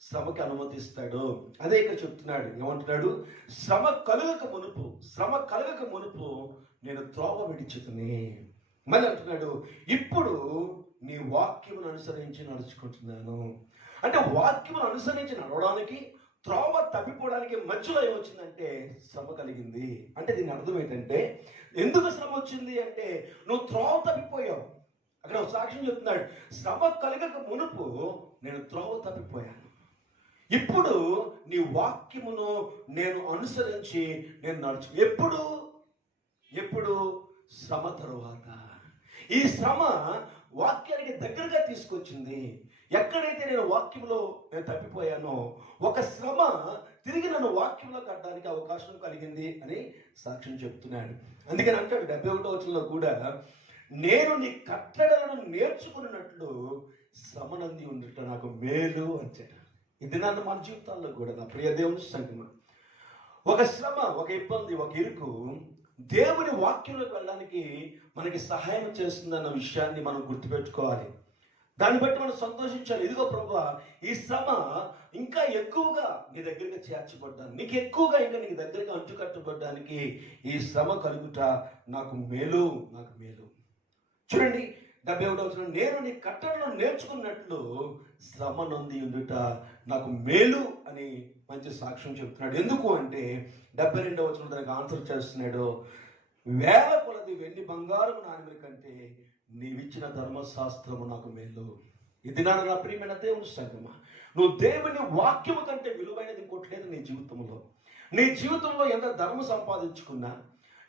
శ్రమకి అనుమతిస్తాడు. అదే ఇక్కడ చెప్తున్నాడు. ఏమంటున్నాడు? శ్రమ కలగక మునుపు నేను త్రోవ విడిచితిని. మళ్ళీ అంటున్నాడు, ఇప్పుడు నీ వాక్యమును అనుసరించి నడుచుకుంటున్నాను. అంటే వాక్యమును అనుసరించి నడవడానికి, త్రోవ తప్పిపోవడానికి మధ్యలో ఏమొచ్చిందంటే శ్రమ కలిగింది. అంటే దీని అర్థం ఏంటంటే, ఎందుకు శ్రమ వచ్చింది అంటే, నువ్వు త్రోవ తప్పిపోయావు. అక్కడ ఒక సాక్ష్యం చెప్తున్నాడు, శ్రమ కలగక మునుపు నేను త్రోవ తప్పిపోయాను, ఇప్పుడు నీ వాక్యమును నేను అనుసరించి నేను నడుచు. ఎప్పుడు శ్రమ తరువాత. ఈ శ్రమ వాక్యానికి దగ్గరగా తీసుకొచ్చింది. ఎక్కడైతే నేను వాక్యంలో నేను తప్పిపోయానో, ఒక శ్రమ తిరిగి నన్ను వాక్యంలో కట్టడానికి అవకాశం కలిగింది అని సాక్ష్యం చెప్తున్నాడు. అందుకని అంటాడు 71వ వచనంలో కూడా, నేను నీ కట్టడలను నేర్చుకున్నట్లు శ్రమనంది ఉండట నాకు మేలు అంటాడు. ఇది నన్ను మన జీవితాల్లో కూడా, నా ప్రియ దేవుని సంగమా, ఒక శ్రమ, ఒక ఇబ్బంది, ఒక ఇరుకు దేవుని వాక్యంలోకి వెళ్ళడానికి మనకి సహాయం చేస్తుందన్న విషయాన్ని మనం గుర్తుపెట్టుకోవాలి. దాన్ని బట్టి మనం సంతోషించాలి. ఇదిగో ప్రభువా, ఈ శ్రమ ఇంకా ఎక్కువగా నీ దగ్గరగా చేర్చబడ్డాను, నీకు ఎక్కువగా ఇంకా నీకు దగ్గరగా అంటుకట్టబడ్డానికి ఈ శ్రమ కలుగుట నాకు మేలు. చూడండి 71వ వచనం, నేను నీ కట్టడలను నేర్చుకున్నట్లు శ్రమ నొంది ఉండుట నాకు మేలు అని మంచి సాక్ష్యం చెప్తున్నాడు. ఎందుకు అంటే 72వ వచనం దానికి ఆన్సర్ చేస్తున్నాడు, వేల కొలది వెండి బంగారం నాణ్యముల కంటే నీవిచ్చిన ధర్మశాస్త్రము నాకు మేలు. ఇది నా ప్రియమైన దేవుని సంగమా, నువ్వు దేవుని వాక్యము కంటే విలువైనది ఇంకోట్లేదు నీ జీవితంలో. నీ జీవితంలో ఎంత ధర్మం సంపాదించుకున్నా,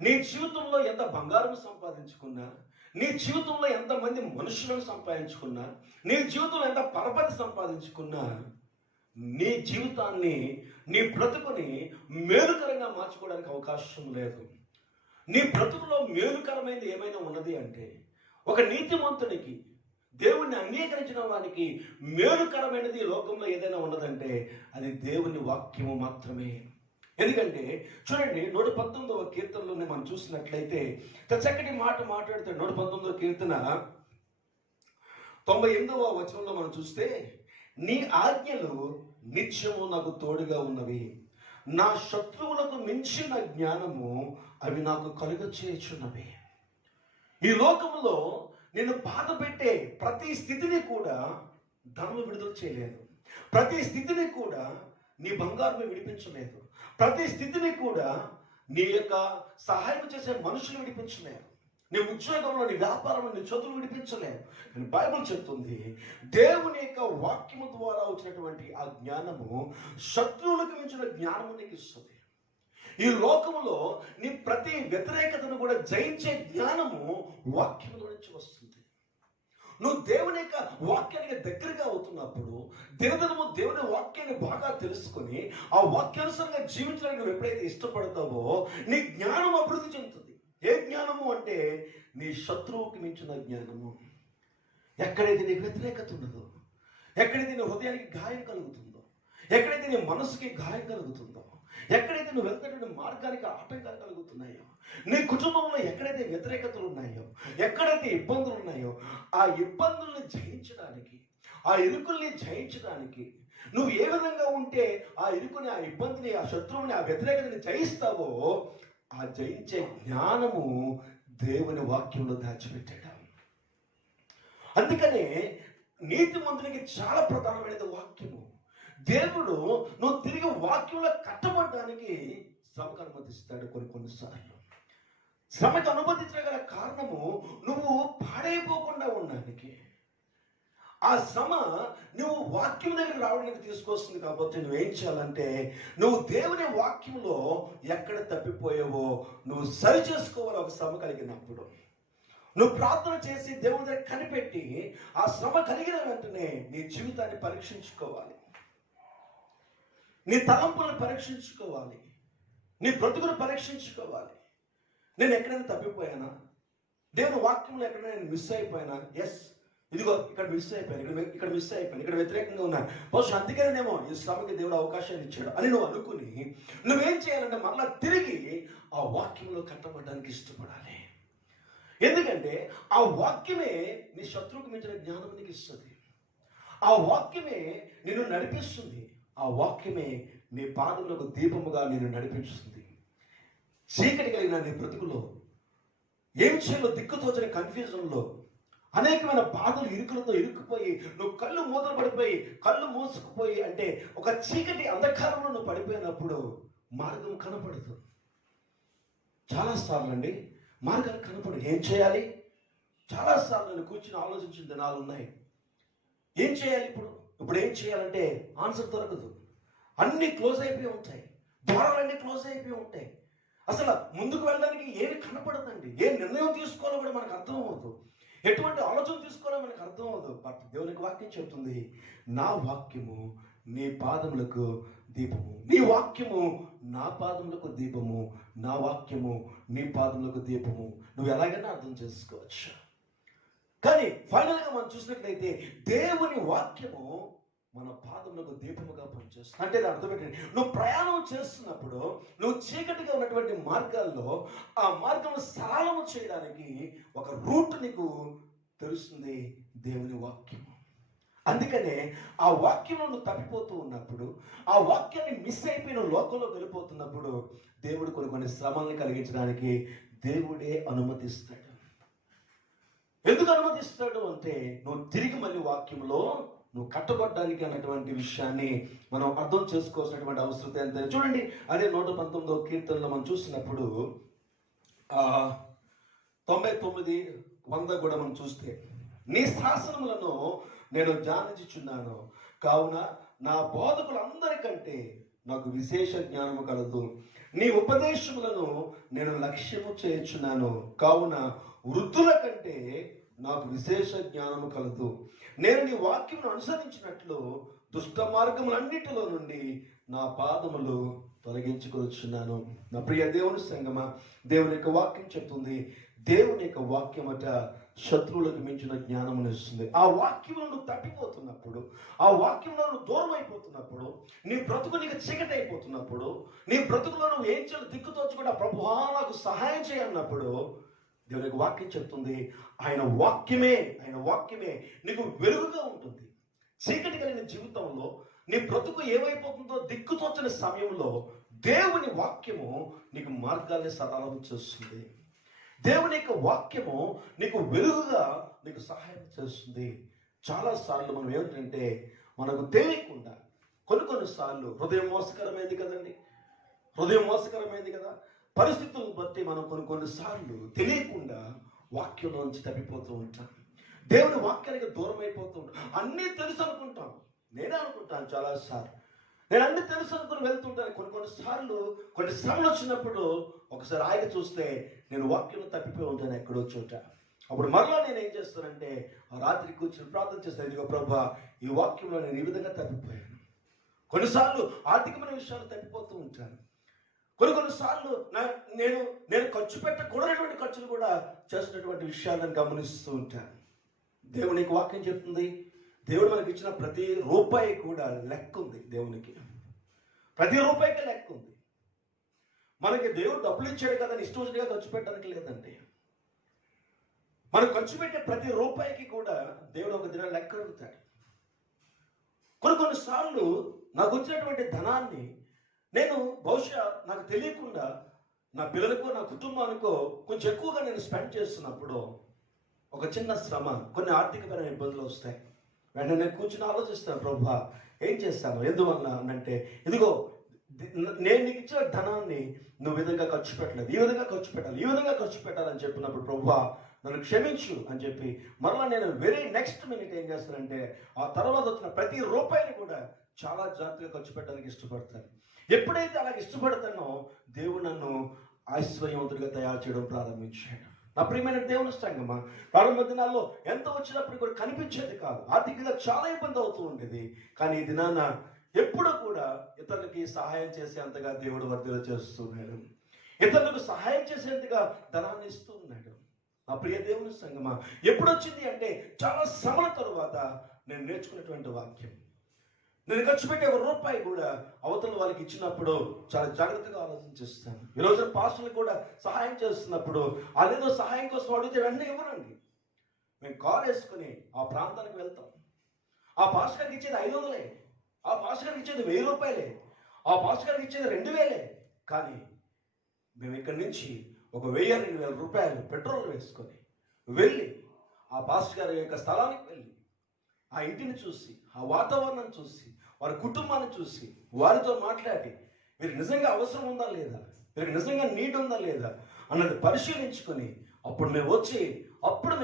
నీ జీవితంలో ఎంత బంగారం సంపాదించుకున్నా, నీ జీవితంలో ఎంతమంది మనుషులను సంపాదించుకున్నా, నీ జీవితంలో ఎంత పరపతి సంపాదించుకున్నా, నీ జీవితాన్ని, నీ బ్రతుకుని మేలుకరంగా మార్చుకోవడానికి అవకాశం లేదు. నీ బ్రతుకులో మేలుకరమైనది ఏమైనా ఉన్నది అంటే, ఒక నీతిమంతునికి, దేవుణ్ణి అంగీకరించిన వానికి మేలుకరమైనది లోకంలో ఏదైనా ఉన్నదంటే అది దేవుని వాక్యము మాత్రమే. ఎందుకంటే చూడండి 119వ కీర్తనలోనే మనం చూసినట్లయితే చక్కటి మాట మాట్లాడుతాడు. 119వ కీర్తన 98వ వచనంలో మనం చూస్తే, నీ ఆజ్ఞలు నిత్యము నాకు తోడుగా ఉన్నవి, నా శత్రువులకు మించిన జ్ఞానము అవి నాకు కలుగచేయుచున్నవి. ఈ లోకంలో నిన్ను బాధ పెట్టే ప్రతి స్థితిని కూడా ధర్మం విడుదల చేయలేదు. ప్రతి స్థితిని కూడా నీ బంగారం విడిపించలేదు. ప్రతి స్థితిని కూడా నీ యొక్క సహాయం చేసే మనుషులు విడిపించలేరు. నీ ఉద్యోగంలో, నీ వ్యాపారంలో నీ చదువులు విడిపించలేరు. కానీ బైబిల్ చెప్తుంది, దేవుని యొక్క వాక్యము ద్వారా వచ్చినటువంటి ఆ జ్ఞానము శత్రువులకు మించిన జ్ఞానము నీకు ఇస్తుంది. ఈ లోకములో నీ ప్రతి వ్యతిరేకతను కూడా జయించే జ్ఞానము వాక్యములో నుంచి వస్తుంది. నువ్వు దేవుని యొక్క వాక్యానికి దగ్గరగా అవుతున్నప్పుడు, దినదినము దేవుని వాక్యాన్ని బాగా తెలుసుకొని ఆ వాక్యానుసారంగా జీవించడానికి నువ్వు ఎప్పుడైతే ఇష్టపడతావో నీ జ్ఞానం అభివృద్ధి చెందుతుంది. ఏ జ్ఞానము అంటే నీ శత్రువుకి మించిన జ్ఞానము. ఎక్కడైతే నీకు వ్యతిరేకత ఉన్నదో, ఎక్కడైతే నీ హృదయానికి గాయం కలుగుతుందో, ఎక్కడైతే నీ మనసుకి గాయం కలుగుతుందో, ఎక్కడైతే నువ్వు వెళ్తున్న మార్గానికి ఆటంకాలు కలుగుతున్నాయో, నీ కుటుంబంలో ఎక్కడైతే వ్యతిరేకతలు ఉన్నాయో, ఎక్కడైతే ఇబ్బందులు ఉన్నాయో, ఆ ఇబ్బందుల్ని జయించడానికి, ఆ ఇరుకుల్ని జయించడానికి నువ్వు ఏ విధంగా ఉంటే ఆ ఇరుకుని, ఆ ఇబ్బందిని, ఆ శత్రువుని, ఆ వ్యతిరేకతని జయిస్తావో ఆ జయించే జ్ఞానము దేవుని వాక్యంలో దాచిపెట్టాడు. అందుకనే నీతిమంతునికి చాలా ప్రధానమైనది వాక్యము. దేవుడు నువ్వు తిరిగి వాక్యంలో కట్టబడడానికి శ్రమకు అనుమతిస్తాడు. కొన్నిసార్లు శ్రమకు అనుమతించగల కారణము నువ్వు పాడైపోకుండా ఉండడానికి. ఆ శ్రమ నువ్వు వాక్యం దగ్గరికి రావడానికి తీసుకొస్తుంది. కాబట్టి నువ్వేం చేయాలంటే, నువ్వు దేవుని వాక్యంలో ఎక్కడ తప్పిపోయావో నువ్వు సరి చేసుకోవాలి. ఒక శ్రమ కలిగినప్పుడు నువ్వు ప్రార్థన చేసి దేవుని దగ్గర కనిపెట్టి ఆ శ్రమ కలిగిన వెంటనే నీ జీవితాన్ని పరీక్షించుకోవాలి, నీ తలంపులను పరీక్షించుకోవాలి, నీ బ్రతుకును పరీక్షించుకోవాలి. నేను ఎక్కడైనా తప్పిపోయానా? దేవుని వాక్యంలో ఎక్కడ నేను మిస్ అయిపోయినా, ఎస్ ఇదిగో ఇక్కడ మిస్ అయిపోయాను, ఇక్కడ మిస్ అయిపోయాను, ఇక్కడ వ్యతిరేకంగా ఉన్నాను, బహుశా అందుకేనేమో ఈ శ్రమకి దేవుడు అవకాశాన్ని ఇచ్చాడు అని నువ్వు అనుకుని నువ్వేం చేయాలంటే మరలా తిరిగి ఆ వాక్యంలో కట్టబడడానికి ఇష్టపడాలి. ఎందుకంటే ఆ వాక్యమే నీ శత్రువుకు మించిన జ్ఞానం నీకు ఇస్తుంది. ఆ వాక్యమే నిన్ను నడిపిస్తుంది. ఆ వాక్యమే నీ పాదములకు దీపముగా నిన్ను నడిపిస్తుంది. చీకటి కలిగిన నీ బ్రతుకులో ఏం చేయాలో దిక్కుతోచని కన్ఫ్యూజన్లో అనేకమైన బాధలు ఇరుకులతో ఇరుక్కుపోయి నువ్వు కళ్ళు మూతలు పడిపోయి కళ్ళు మూసుకుపోయి అంటే ఒక చీకటి అంధకారంలో నువ్వు పడిపోయినప్పుడు మార్గం కనపడదు. చాలాసార్లు అండి మార్గాలు కనపడదు. ఏం చేయాలి? చాలాసార్లు నేను కూర్చుని ఆలోచించిన దినాలు ఉన్నాయి. ఏం చేయాలి ఇప్పుడు ఏం చేయాలంటే ఆన్సర్ దొరకదు. అన్నీ క్లోజ్ అయిపోయి ఉంటాయి, ద్వారాలన్నీ క్లోజ్ అయిపోయి ఉంటాయి. అసలు ముందుకు వెళ్ళడానికి ఏమి కనపడదండి. ఏ నిర్ణయం తీసుకోవాలో కూడా మనకు అర్థం అవ్వదు, ఎటువంటి ఆలోచన తీసుకోవాలో మనకు అర్థం అవ్వదు. బట్ దేవునికి వాక్యం చెప్తుంది, నా వాక్యము నీ పాదములకు దీపము, నీ వాక్యము నా పాదములకు దీపము, నా వాక్యము నీ పాదములకు దీపము. నువ్వు ఎలాగైనా అర్థం చేసుకోవచ్చు. కానీ ఫైనల్గా మనం చూసినట్లయితే దేవుని వాక్యము మన పాదములకు దీపముగా పనిచేస్తుంది. అంటే అర్థం ఏంటంటే నువ్వు ప్రయాణం చేస్తున్నప్పుడు నువ్వు చీకటిగా ఉన్నటువంటి మార్గాల్లో ఆ మార్గం సరళము చేయడానికి ఒక రూట్ నీకు తెలుస్తుంది, దేవుని వాక్యము. అందుకనే ఆ వాక్యంలో నువ్వు తప్పిపోతూ ఉన్నప్పుడు, ఆ వాక్యాన్ని మిస్ అయిపోయి నువ్వు లోకంలో వెళ్ళిపోతున్నప్పుడు దేవుడు కొన్ని శ్రమల్ని కలిగించడానికి దేవుడే అనుమతిస్తాడు. ఎందుకు అనుమతిస్తాడు అంటే నువ్వు తిరిగి మళ్ళీ వాక్యంలో నువ్వు కట్టబడ్డానికి అన్నటువంటి విషయాన్ని మనం అర్థం చేసుకోవాల్సినటువంటి అవసరం ఎంత. చూడండి, అదే 119వ కీర్తనలో మనం చూసినప్పుడు 99, 100 కూడా మనం చూస్తే, నీ శాసనములను నేను ధ్యానించుచున్నాను కావున నా బోధకులందరికంటే నాకు విశేష జ్ఞానము కలదు. నీ ఉపదేశములను నేను లక్ష్యము చేయుచున్నాను కావున వృద్ధుల కంటే నాకు విశేష జ్ఞానము కలదు. నేను నీ వాక్యమును అనుసరించినట్లు దుష్ట మార్గములన్నిటిలో నుండి నా పాదములు తొలగించుకొచ్చున్నాను. నా ప్రియ దేవుని సంగమా, దేవుని యొక్క వాక్యం చెప్తుంది, దేవుని యొక్క వాక్యమట శత్రువులకు మించిన జ్ఞానమును ఇస్తుంది. ఆ వాక్యంలో నువ్వు తప్పిపోతున్నప్పుడు, ఆ వాక్యంలో నువ్వు దూరం అయిపోతున్నప్పుడు, నీ బ్రతుకు నీకు చీకటి అయిపోతున్నప్పుడు, నీ బ్రతుకులో నువ్వు ఏం చేయాలి దిక్కుతోచకుండా ప్రభువా నాకు సహాయం చేయన్నప్పుడు దేవునికి వాక్యం చెప్తుంది, ఆయన వాక్యమే నీకు వెలుగుగా ఉంటుంది. చీకటి కలిగిన జీవితంలో నీ బ్రతుకు ఏమైపోతుందో దిక్కుతోచని సమయంలో దేవుని వాక్యము నీకు మార్గాన్ని సరళం చేస్తుంది. దేవుని యొక్క వాక్యము నీకు వెలుగుగా నీకు సహాయం చేస్తుంది. చాలాసార్లు మనం ఏమిటంటే మనకు తెలియకుండా కొన్నిసార్లు హృదయం మోసకరమైంది కదండి, హృదయం మోసకరమైంది కదా, పరిస్థితులను బట్టి మనం కొన్నిసార్లు తెలియకుండా వాక్యంలోంచి తప్పిపోతూ ఉంటాం. దేవుని వాక్యానికి దూరం అయిపోతూ ఉంటాం. అన్నీ తెలుసు అనుకుంటాం. నేనే అనుకుంటాను చాలాసార్లు, నేను అన్ని తెలుసు అనుకుని వెళ్తుంటాను. కొన్నిసార్లు కొన్ని శ్రమలు వచ్చినప్పుడు ఒకసారి ఆగి చూస్తే నేను వాక్యంలో తప్పిపోయి ఉంటాను ఎక్కడో చోట. అప్పుడు మరలా నేను ఏం చేస్తానంటే ఆ రాత్రి కూర్చొని ప్రార్థన చేస్తాను, ఇదిగో ప్రభువా ఈ వాక్యంలో నేను ఈ విధంగా తప్పిపోయాను. కొన్నిసార్లు ఆర్థికమైన విషయాలు తప్పిపోతూ ఉంటాను. కొన్నిసార్లు నేను ఖర్చు పెట్టకూడనటువంటి ఖర్చులు కూడా చేసినటువంటి విషయాలను గమనిస్తూ ఉంటాను. దేవునికి వాక్యం చెప్తుంది, దేవుడు మనకి ఇచ్చిన ప్రతి రూపాయి కూడా లెక్క ఉంది. దేవునికి ప్రతి రూపాయికి లెక్క ఉంది. మనకి దేవుడు డబ్బులు ఇచ్చాడు కదా ఇష్టం వచ్చినగా ఖర్చు పెట్టడానికి లేదండి. మనం ఖర్చు పెట్టే ప్రతి రూపాయికి కూడా దేవుడు ఒక దిన లెక్క అడుగుతాడు. కొన్నిసార్లు నాకు వచ్చినటువంటి ధనాన్ని నేను బహుశా నాకు తెలియకుండా నా పిల్లలకో నా కుటుంబానికో కొంచెం ఎక్కువగా నేను స్పెండ్ చేస్తున్నప్పుడు ఒక చిన్న శ్రమ, కొన్ని ఆర్థికపరమైన ఇబ్బందులు వస్తాయి. వెంటనే కూర్చుని ఆలోచిస్తాను, ప్రభువా ఏం చేస్తాను, ఎందువల్ల అంటే ఇదిగో నేను నీకు ఇచ్చిన ధనాన్ని నువ్వు విధంగా ఖర్చు పెట్టలేదు, ఈ విధంగా ఖర్చు పెట్టాలి, ఈ విధంగా ఖర్చు పెట్టాలని చెప్పినప్పుడు ప్రభువా నన్ను క్షమించు అని చెప్పి మరలా నేను వెరీ నెక్స్ట్ మినిట్ ఏం చేస్తానంటే ఆ తర్వాత వచ్చిన ప్రతి రూపాయిని కూడా చాలా జాగ్రత్తగా ఖర్చు పెట్టడానికి ఇష్టపడతాను. ఎప్పుడైతే అలా ఇష్టపడతానో దేవుడు నన్ను ఐశ్వర్యవంతుడిగా తయారు చేయడం ప్రారంభించాడు. నా ప్రియమైన దేవుని సంగమా, ప్రారంభ దినాల్లో ఎంత వచ్చినప్పుడు కూడా కనిపించేది కాదు, ఆర్థికంగా చాలా ఇబ్బంది అవుతూ ఉండేది. కానీ ఈ దినాన ఎప్పుడు కూడా ఇతరులకి సహాయం చేసేంతగా దేవుడు వర్ధల చేస్తున్నాడు, ఇతరులకు సహాయం చేసేంతగా ధనాన్ని ఇస్తూ ఉన్నాడు. నా ప్రియ దేవుని సంగమా, ఎప్పుడు వచ్చింది అంటే చాలా శ్రమల తరువాత నేను నేర్చుకున్నటువంటి వాక్యం. నేను ఖర్చు పెట్టే ₹1 కూడా అవతల వాళ్ళకి ఇచ్చినప్పుడు చాలా జాగ్రత్తగా ఆలోచించేస్తాను. ఈ రోజున పాస్టర్లు కూడా సహాయం చేస్తున్నప్పుడు అదేదో సహాయం కోసం అడిగితే వెంటనే ఇవ్వరండి. మేము కార్ వేసుకుని ఆ ప్రాంతానికి వెళ్తాం. ఆ పాస్టర్ గారికి ఇచ్చేది 500, ఆ పాస్టర్ గారికి ఇచ్చేది ₹1000, ఆ పాస్టర్ గారికి ఇచ్చేది 2000. కానీ మేము ఇక్కడి నుంచి ఒక 1000-2000 పెట్రోల్ వేసుకొని వెళ్ళి ఆ పాస్టర్ గారి యొక్క స్థలానికి వెళ్ళి ఆ ఇంటిని చూసి, ఆ వాతావరణం చూసి, వారి కుటుంబాన్ని చూసి, వారితో మాట్లాడి వీరికి నిజంగా అవసరం ఉందా లేదా, వీరికి నిజంగా నీడ్ ఉందా లేదా అన్నది పరిశీలించుకొని అప్పుడు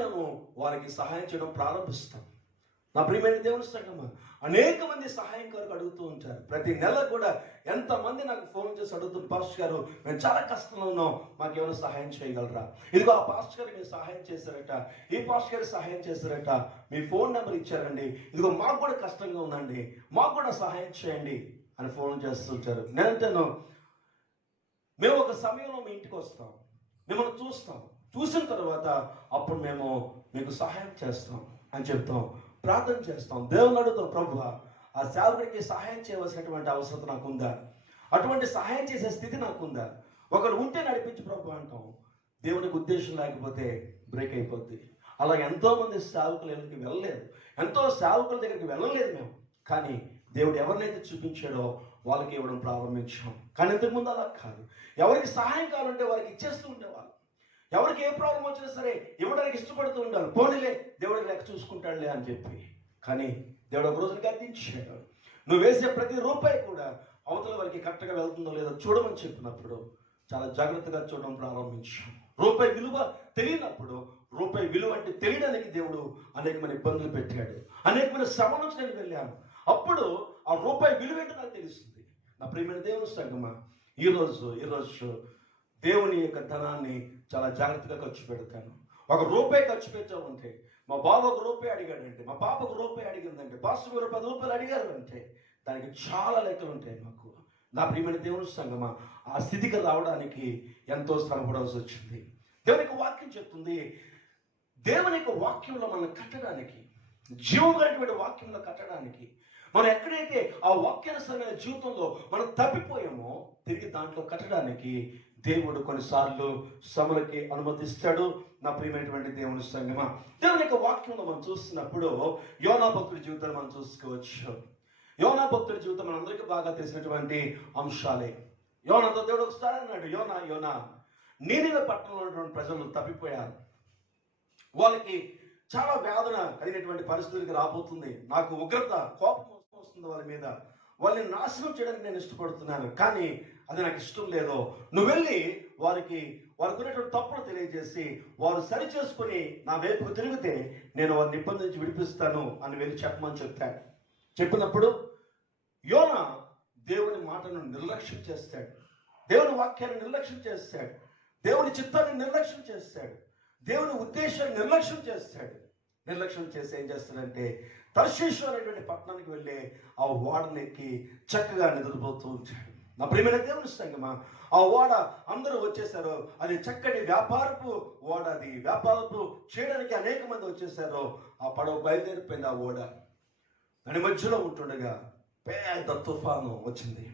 మేము వారికి సహాయం చేయడం ప్రారంభిస్తాం. నా ప్రియమైన దేవుని సంగమా, అనేక మంది సహాయం కొరకు అడుగుతూ ఉంటారు. ప్రతి నెల కూడా ఎంతమంది నాకు ఫోన్ చేసి అడుగుతున్నారు, పాస్టర్ గారు మేము చాలా కష్టంలో ఉన్నాం, మాకు ఏమైనా సహాయం చేయగలరా, ఇదిగో ఆ పాస్టర్ గారు మీరు సహాయం చేశారట, ఈ పాస్టర్ గారు సహాయం చేశారట, మీ ఫోన్ నెంబర్ ఇచ్చారండి, ఇదిగో మాకు కూడా కష్టంగా ఉందండి, మాకు కూడా సహాయం చేయండి అని ఫోన్ చేస్తుంటారు. నేనంటాను, మేము ఒక సమయంలో మీ ఇంటికి వస్తాం, మిమ్మల్ని చూస్తాం, చూసిన తర్వాత అప్పుడు మేము మీకు సహాయం చేస్తాం అని చెప్తాం, ప్రార్థన చేస్తాం, దేవుని అడుగుతాం, ప్రభువా ఆ సేవకుడికి సహాయం చేయవలసినటువంటి అవసరం నాకుందా, అటువంటి సహాయం చేసే స్థితి నాకుందా, ఒకరు ఉంటే నడిపించి ప్రభు అంటాం. దేవునికి ఉద్దేశం లేకపోతే బ్రేక్ అయిపోద్ది. అలా ఎంతో మంది సేవకుల దగ్గరికి వెళ్ళలేదు, ఎంతో సేవకుల దగ్గరికి వెళ్ళలేదు మేము. కానీ దేవుడు ఎవరినైతే చూపించాడో వాళ్ళకి ఇవ్వడం ప్రారంభించాం. కానీ ఇంతకుముందు అలా కాదు. ఎవరికి సహాయం కావాలంటే వారికి ఇచ్చేస్తూ ఉండేవాళ్ళు. ఎవరికి ఏ ప్రాబ్లం వచ్చినా సరే ఇవ్వడానికి ఇష్టపడుతూ ఉంటారు. పోనీలే దేవుడు లెక్క చూసుకుంటాడులే అని చెప్పి. కానీ దేవుడు ఒక రోజున గద్దించాడు. నువ్వు వేసే ప్రతి రూపాయి కూడా అవతల వారికి కరెక్ట్గా వెళ్తుందో లేదో చూడమని చెప్పినప్పుడు చాలా జాగ్రత్తగా చూడడం ప్రారంభించాం. రూపాయి విలువ తెలియనప్పుడు, రూపాయి విలువ అంటే తెలియడానికి దేవుడు అనేకమైన ఇబ్బందులు పెట్టాడు. అనేకమైన శ్రమ నుంచి నేను వెళ్ళాను. అప్పుడు ఆ రూపాయి విలువ ఏంటో నాకు తెలుస్తుంది. నా ప్రియమైన దేవుని సంగమా, ఈరోజు దేవుని యొక్క ధనాన్ని చాలా జాగ్రత్తగా ఖర్చు పెడతాను. ₹1 ఖర్చు పెట్టామంటే, మా బాబు ₹1 అడిగాడంటే, మా పాప ₹1 అడిగిందంటే, పాస్టర్ గారు ₹10 అడిగారు అంటే దానికి చాలా లెక్కలు ఉంటాయి మాకు. నా ప్రియమైన దేవుని సంగమా, ఆ స్థితికి రావడానికి ఎంతో శ్రమపడాల్సి వచ్చింది. దేవుని యొక్క వాక్యం చెప్తుంది, దేవుని యొక్క వాక్యంలో మనం కట్టడానికి, జీవం కలిగినటువంటి వాక్యంలో కట్టడానికి, మనం ఎక్కడైతే ఆ వాక్యానుసారమైన జీవితంలో మనం తప్పిపోయామో తిరిగి దాంట్లో కట్టడానికి దేవుడు కొన్నిసార్లు శ్రమలకి అనుమతిస్తాడు. నా ప్రియమైనటువంటి దేవుని సంగమా, దేవుని యొక్క వాక్యంలో మనం చూస్తున్నప్పుడు యోనా భక్తుడి జీవితాన్ని మనం చూసుకోవచ్చు. యోనా భక్తుడి జీవితం మనందరికీ బాగా తెలిసినటువంటి అంశాలే. యోనాతో దేవుడు ఒకసారి అన్నాడు, యోనా నీనివే పట్టణంలో ఉన్నటువంటి ప్రజలు తప్పిపోయారు, వాళ్ళకి చాలా వేదన కలిగినటువంటి పరిస్థితులకి రాబోతుంది, నాకు ఉగ్రత కోపం వస్తుంది వాళ్ళ మీద, వాళ్ళని నాశనం చేయడానికి నేను ఇష్టపడుతున్నాను, కానీ అది నాకు ఇష్టం లేదు. నువ్వు వెళ్ళి వారికి ఉన్నటువంటి తప్పులు తెలియజేసి వారు సరి చేసుకుని నా వైపుకు తిరిగితే నేను వారిని ఇబ్బంది నుంచి విడిపిస్తాను అని వెళ్ళి చెప్పమని చెప్తాడు. చెప్పినప్పుడు యోనా దేవుని మాటను నిర్లక్ష్యం చేస్తాడు, దేవుని వాక్యాన్ని నిర్లక్ష్యం చేస్తాడు, దేవుని చిత్తాన్ని నిర్లక్ష్యం చేస్తాడు, దేవుని ఉద్దేశాన్ని నిర్లక్ష్యం చేస్తాడు. నిర్లక్ష్యం చేసి ఏం చేస్తాడంటే తర్షీషు అనేటువంటి పట్టణానికి వెళ్ళి ఆ ఓడనెక్కి చక్కగా నిద్రపోతూ ఉంటాడు. నా ప్రియమైన దేవుని సంగమా, ఆ ఓడ అందరూ వచ్చేసారు, అది చక్కటి వ్యాపారపు ఓడ, అది వ్యాపారపు చేయడానికి అనేక మంది వచ్చేసారు. ఆ పడవ బయలుదేరిపోయింది. ఆ ఓడ దాని మధ్యలో ఉంటుండగా పెద్ద తుఫాను వచ్చింది.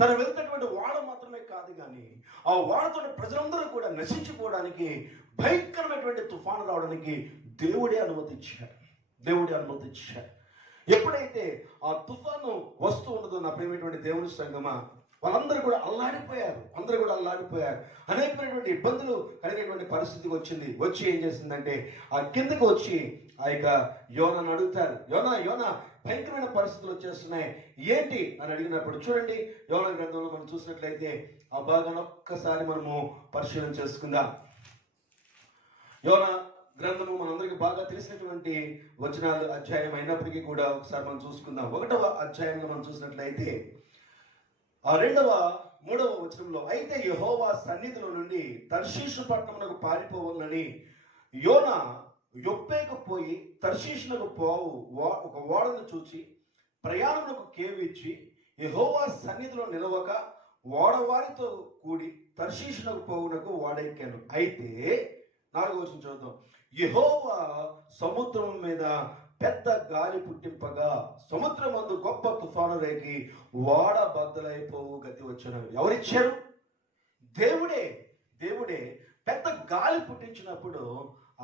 తను వెళ్తున్నటువంటి ఓడ మాత్రమే కాదు కానీ ఆ ఓడతో ప్రజలందరూ కూడా నశించిపోవడానికి, భయంకరమైనటువంటి తుఫాను రావడానికి దేవుడే అనుమతించాడు. ఎప్పుడైతే ఆ తుఫాను వస్తూ ఉన్నదో నా ప్రియమైనటువంటి దేవుని సంగమా, వాళ్ళందరూ కూడా అల్లాడిపోయారు. అనేకమైనటువంటి ఇబ్బందులు కలిగేటువంటి పరిస్థితికి వచ్చి ఏం చేసిందంటే ఆ కిందకి వచ్చి ఆ యొక్క యోనాను అడుగుతారు, యోనా భయంకరమైన పరిస్థితులు వచ్చేస్తున్నాయి ఏంటి అని అడిగినప్పుడు, చూడండి యోనా గ్రంథంలో మనం చూసినట్లయితే ఆ భాగాన్ని ఒక్కసారి మనము పరిశీలన చేసుకుందాం. యోనా గ్రంథము మనందరికీ బాగా తెలిసినటువంటి వచనాలు అధ్యాయం అయినప్పటికీ కూడా ఒకసారి మనం చూసుకుందాం. 1వ అధ్యాయంలో మనం చూసినట్లయితే ఆ 2-3వ వచనంలో, అయితే యెహోవా సన్నిధిలో నుండి తర్షీషు పట్టణమునకు పారిపోవాలని యోనా యొప్పేకు పోయి తర్షీషునకు పోవు ఒక ఓడను చూచి ప్రయాణమునకు కేవిచ్చి యెహోవా సన్నిధిలో నిలవక ఓడవారితో కూడి తర్షీషునకు పోవునకు ఓడెక్కాను. అయితే 4వ వచనం చూద్దాం. యెహోవా సముద్రం మీద పెద్ద గాలి పుట్టింపగా సముద్రమందు గొప్ప తుఫాను రేగి వాడ బద్దలైపోవు గతి వచ్చినవి. ఎవరిచ్చారు? దేవుడే. దేవుడే పెద్ద గాలి పుట్టించినప్పుడు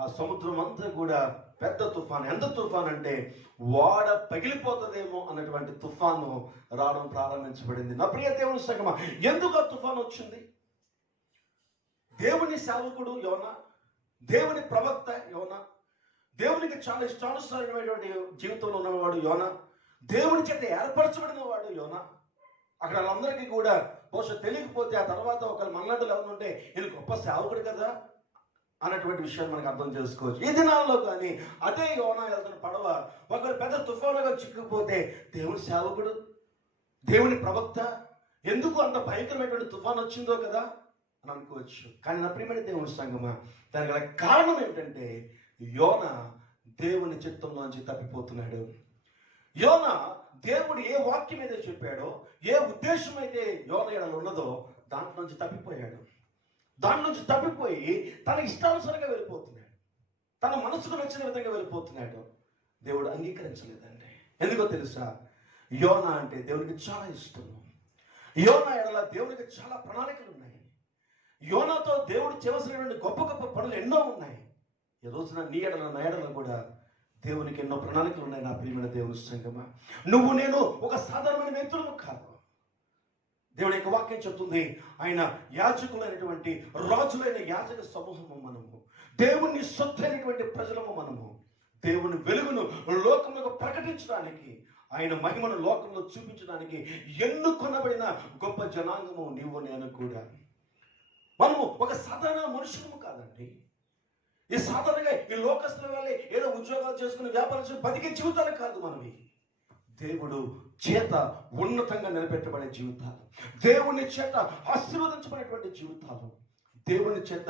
ఆ సముద్రం అంతా కూడా పెద్ద తుఫాను. ఎంత తుఫాన్ అంటే వాడ పగిలిపోతుందేమో అన్నటువంటి తుఫాను రావడం ప్రారంభించబడింది. నా ప్రియ దేవుని సంగమా, ఎందుకు ఆ తుఫాను వచ్చింది? దేవుని సేవకుడు యోనా, దేవుని ప్రవక్త యోనా, దేవునికి చాలా ఇష్టానుసారమైనటువంటి జీవితంలో ఉన్నవాడు యోనా, దేవుని చేత ఏర్పరచబడిన వాడు యోనా. అక్కడ వాళ్ళందరికీ కూడా బహుశా తెలియకపోతే ఆ తర్వాత ఒకరు మనలాంటి ఎవరు ఉంటే ఈయన గొప్ప సేవకుడు కదా అన్నటువంటి విషయాన్ని మనకు అర్థం చేసుకోవచ్చు. ఈ దినాల్లో కానీ అదే యోనా వెళ్తున్న పడవ ఒకరు పెద్ద తుఫానుగా చిక్కుకుపోతే దేవుని సేవకుడు, దేవుని ప్రవక్త, ఎందుకు అంత భయంకరమైనటువంటి తుఫాను వచ్చిందో కదా అని అనుకోవచ్చు. కానీ నా ప్రియమైన దేవుని సంగమా, దానికి గల కారణం ఏంటంటే యోనా దేవుని చిత్తంలోంచి తప్పిపోతున్నాడు. యోనా దేవుడు ఏ వాక్యం అయితే చెప్పాడో, ఏ ఉద్దేశం అయితే యోనా ఎడల ఉన్నదో దాంట్లో నుంచి తప్పిపోయాడు. దాని నుంచి తప్పిపోయి తన ఇష్టానుసారంగా వెళ్ళిపోతున్నాడు, తన మనసుకు నచ్చిన విధంగా వెళ్ళిపోతున్నాడు. దేవుడు అంగీకరించలేదండి. ఎందుకో తెలుసా? యోనా అంటే దేవునికి చాలా ఇష్టము. యోనా ఎడల దేవునికి చాలా ప్రణాళికలు ఉన్నాయి. యోనాతో దేవుడు చేయవలసినటువంటి గొప్ప గొప్ప పనులు ఎన్నో ఉన్నాయి. ఈ రోజున నీ ఎడల నా ఎడల కూడా దేవునికి ఎన్నో ప్రణాళికలు ఉన్నాయి. నా ప్రియమైన దేవుని సంగమా, నువ్వు నేను ఒక సాధారణమైన వ్యక్తులము కాదు. దేవుని యొక్క వాక్యం చెప్తుంది, ఆయన యాజకులైనటువంటి రాజులైన యాజక సమూహము మనము, దేవుని సొత్తైనటువంటి ప్రజలము మనము. దేవుని వెలుగును లోకంలో ప్రకటించడానికి, ఆయన మహిమను లోకంలో చూపించడానికి ఎన్నుకొనబడిన గొప్ప జనాంగము నీవు నేను కూడా. మనము ఒక సాధారణ మనుషులము కాదండి. ఈ సాధారణంగా ఈ లోకస్తుల వల్లే ఏదో ఉద్యోగాలు చేసుకుని వ్యాపారం చేసుకుని బతికే జీవితాలు కాదు మనవి. దేవుడు చేత ఉన్నతంగా నిలబెట్టబడే జీవితాలు, దేవుని చేత ఆశీర్వదించబడేటువంటి జీవితాలు, దేవుని చేత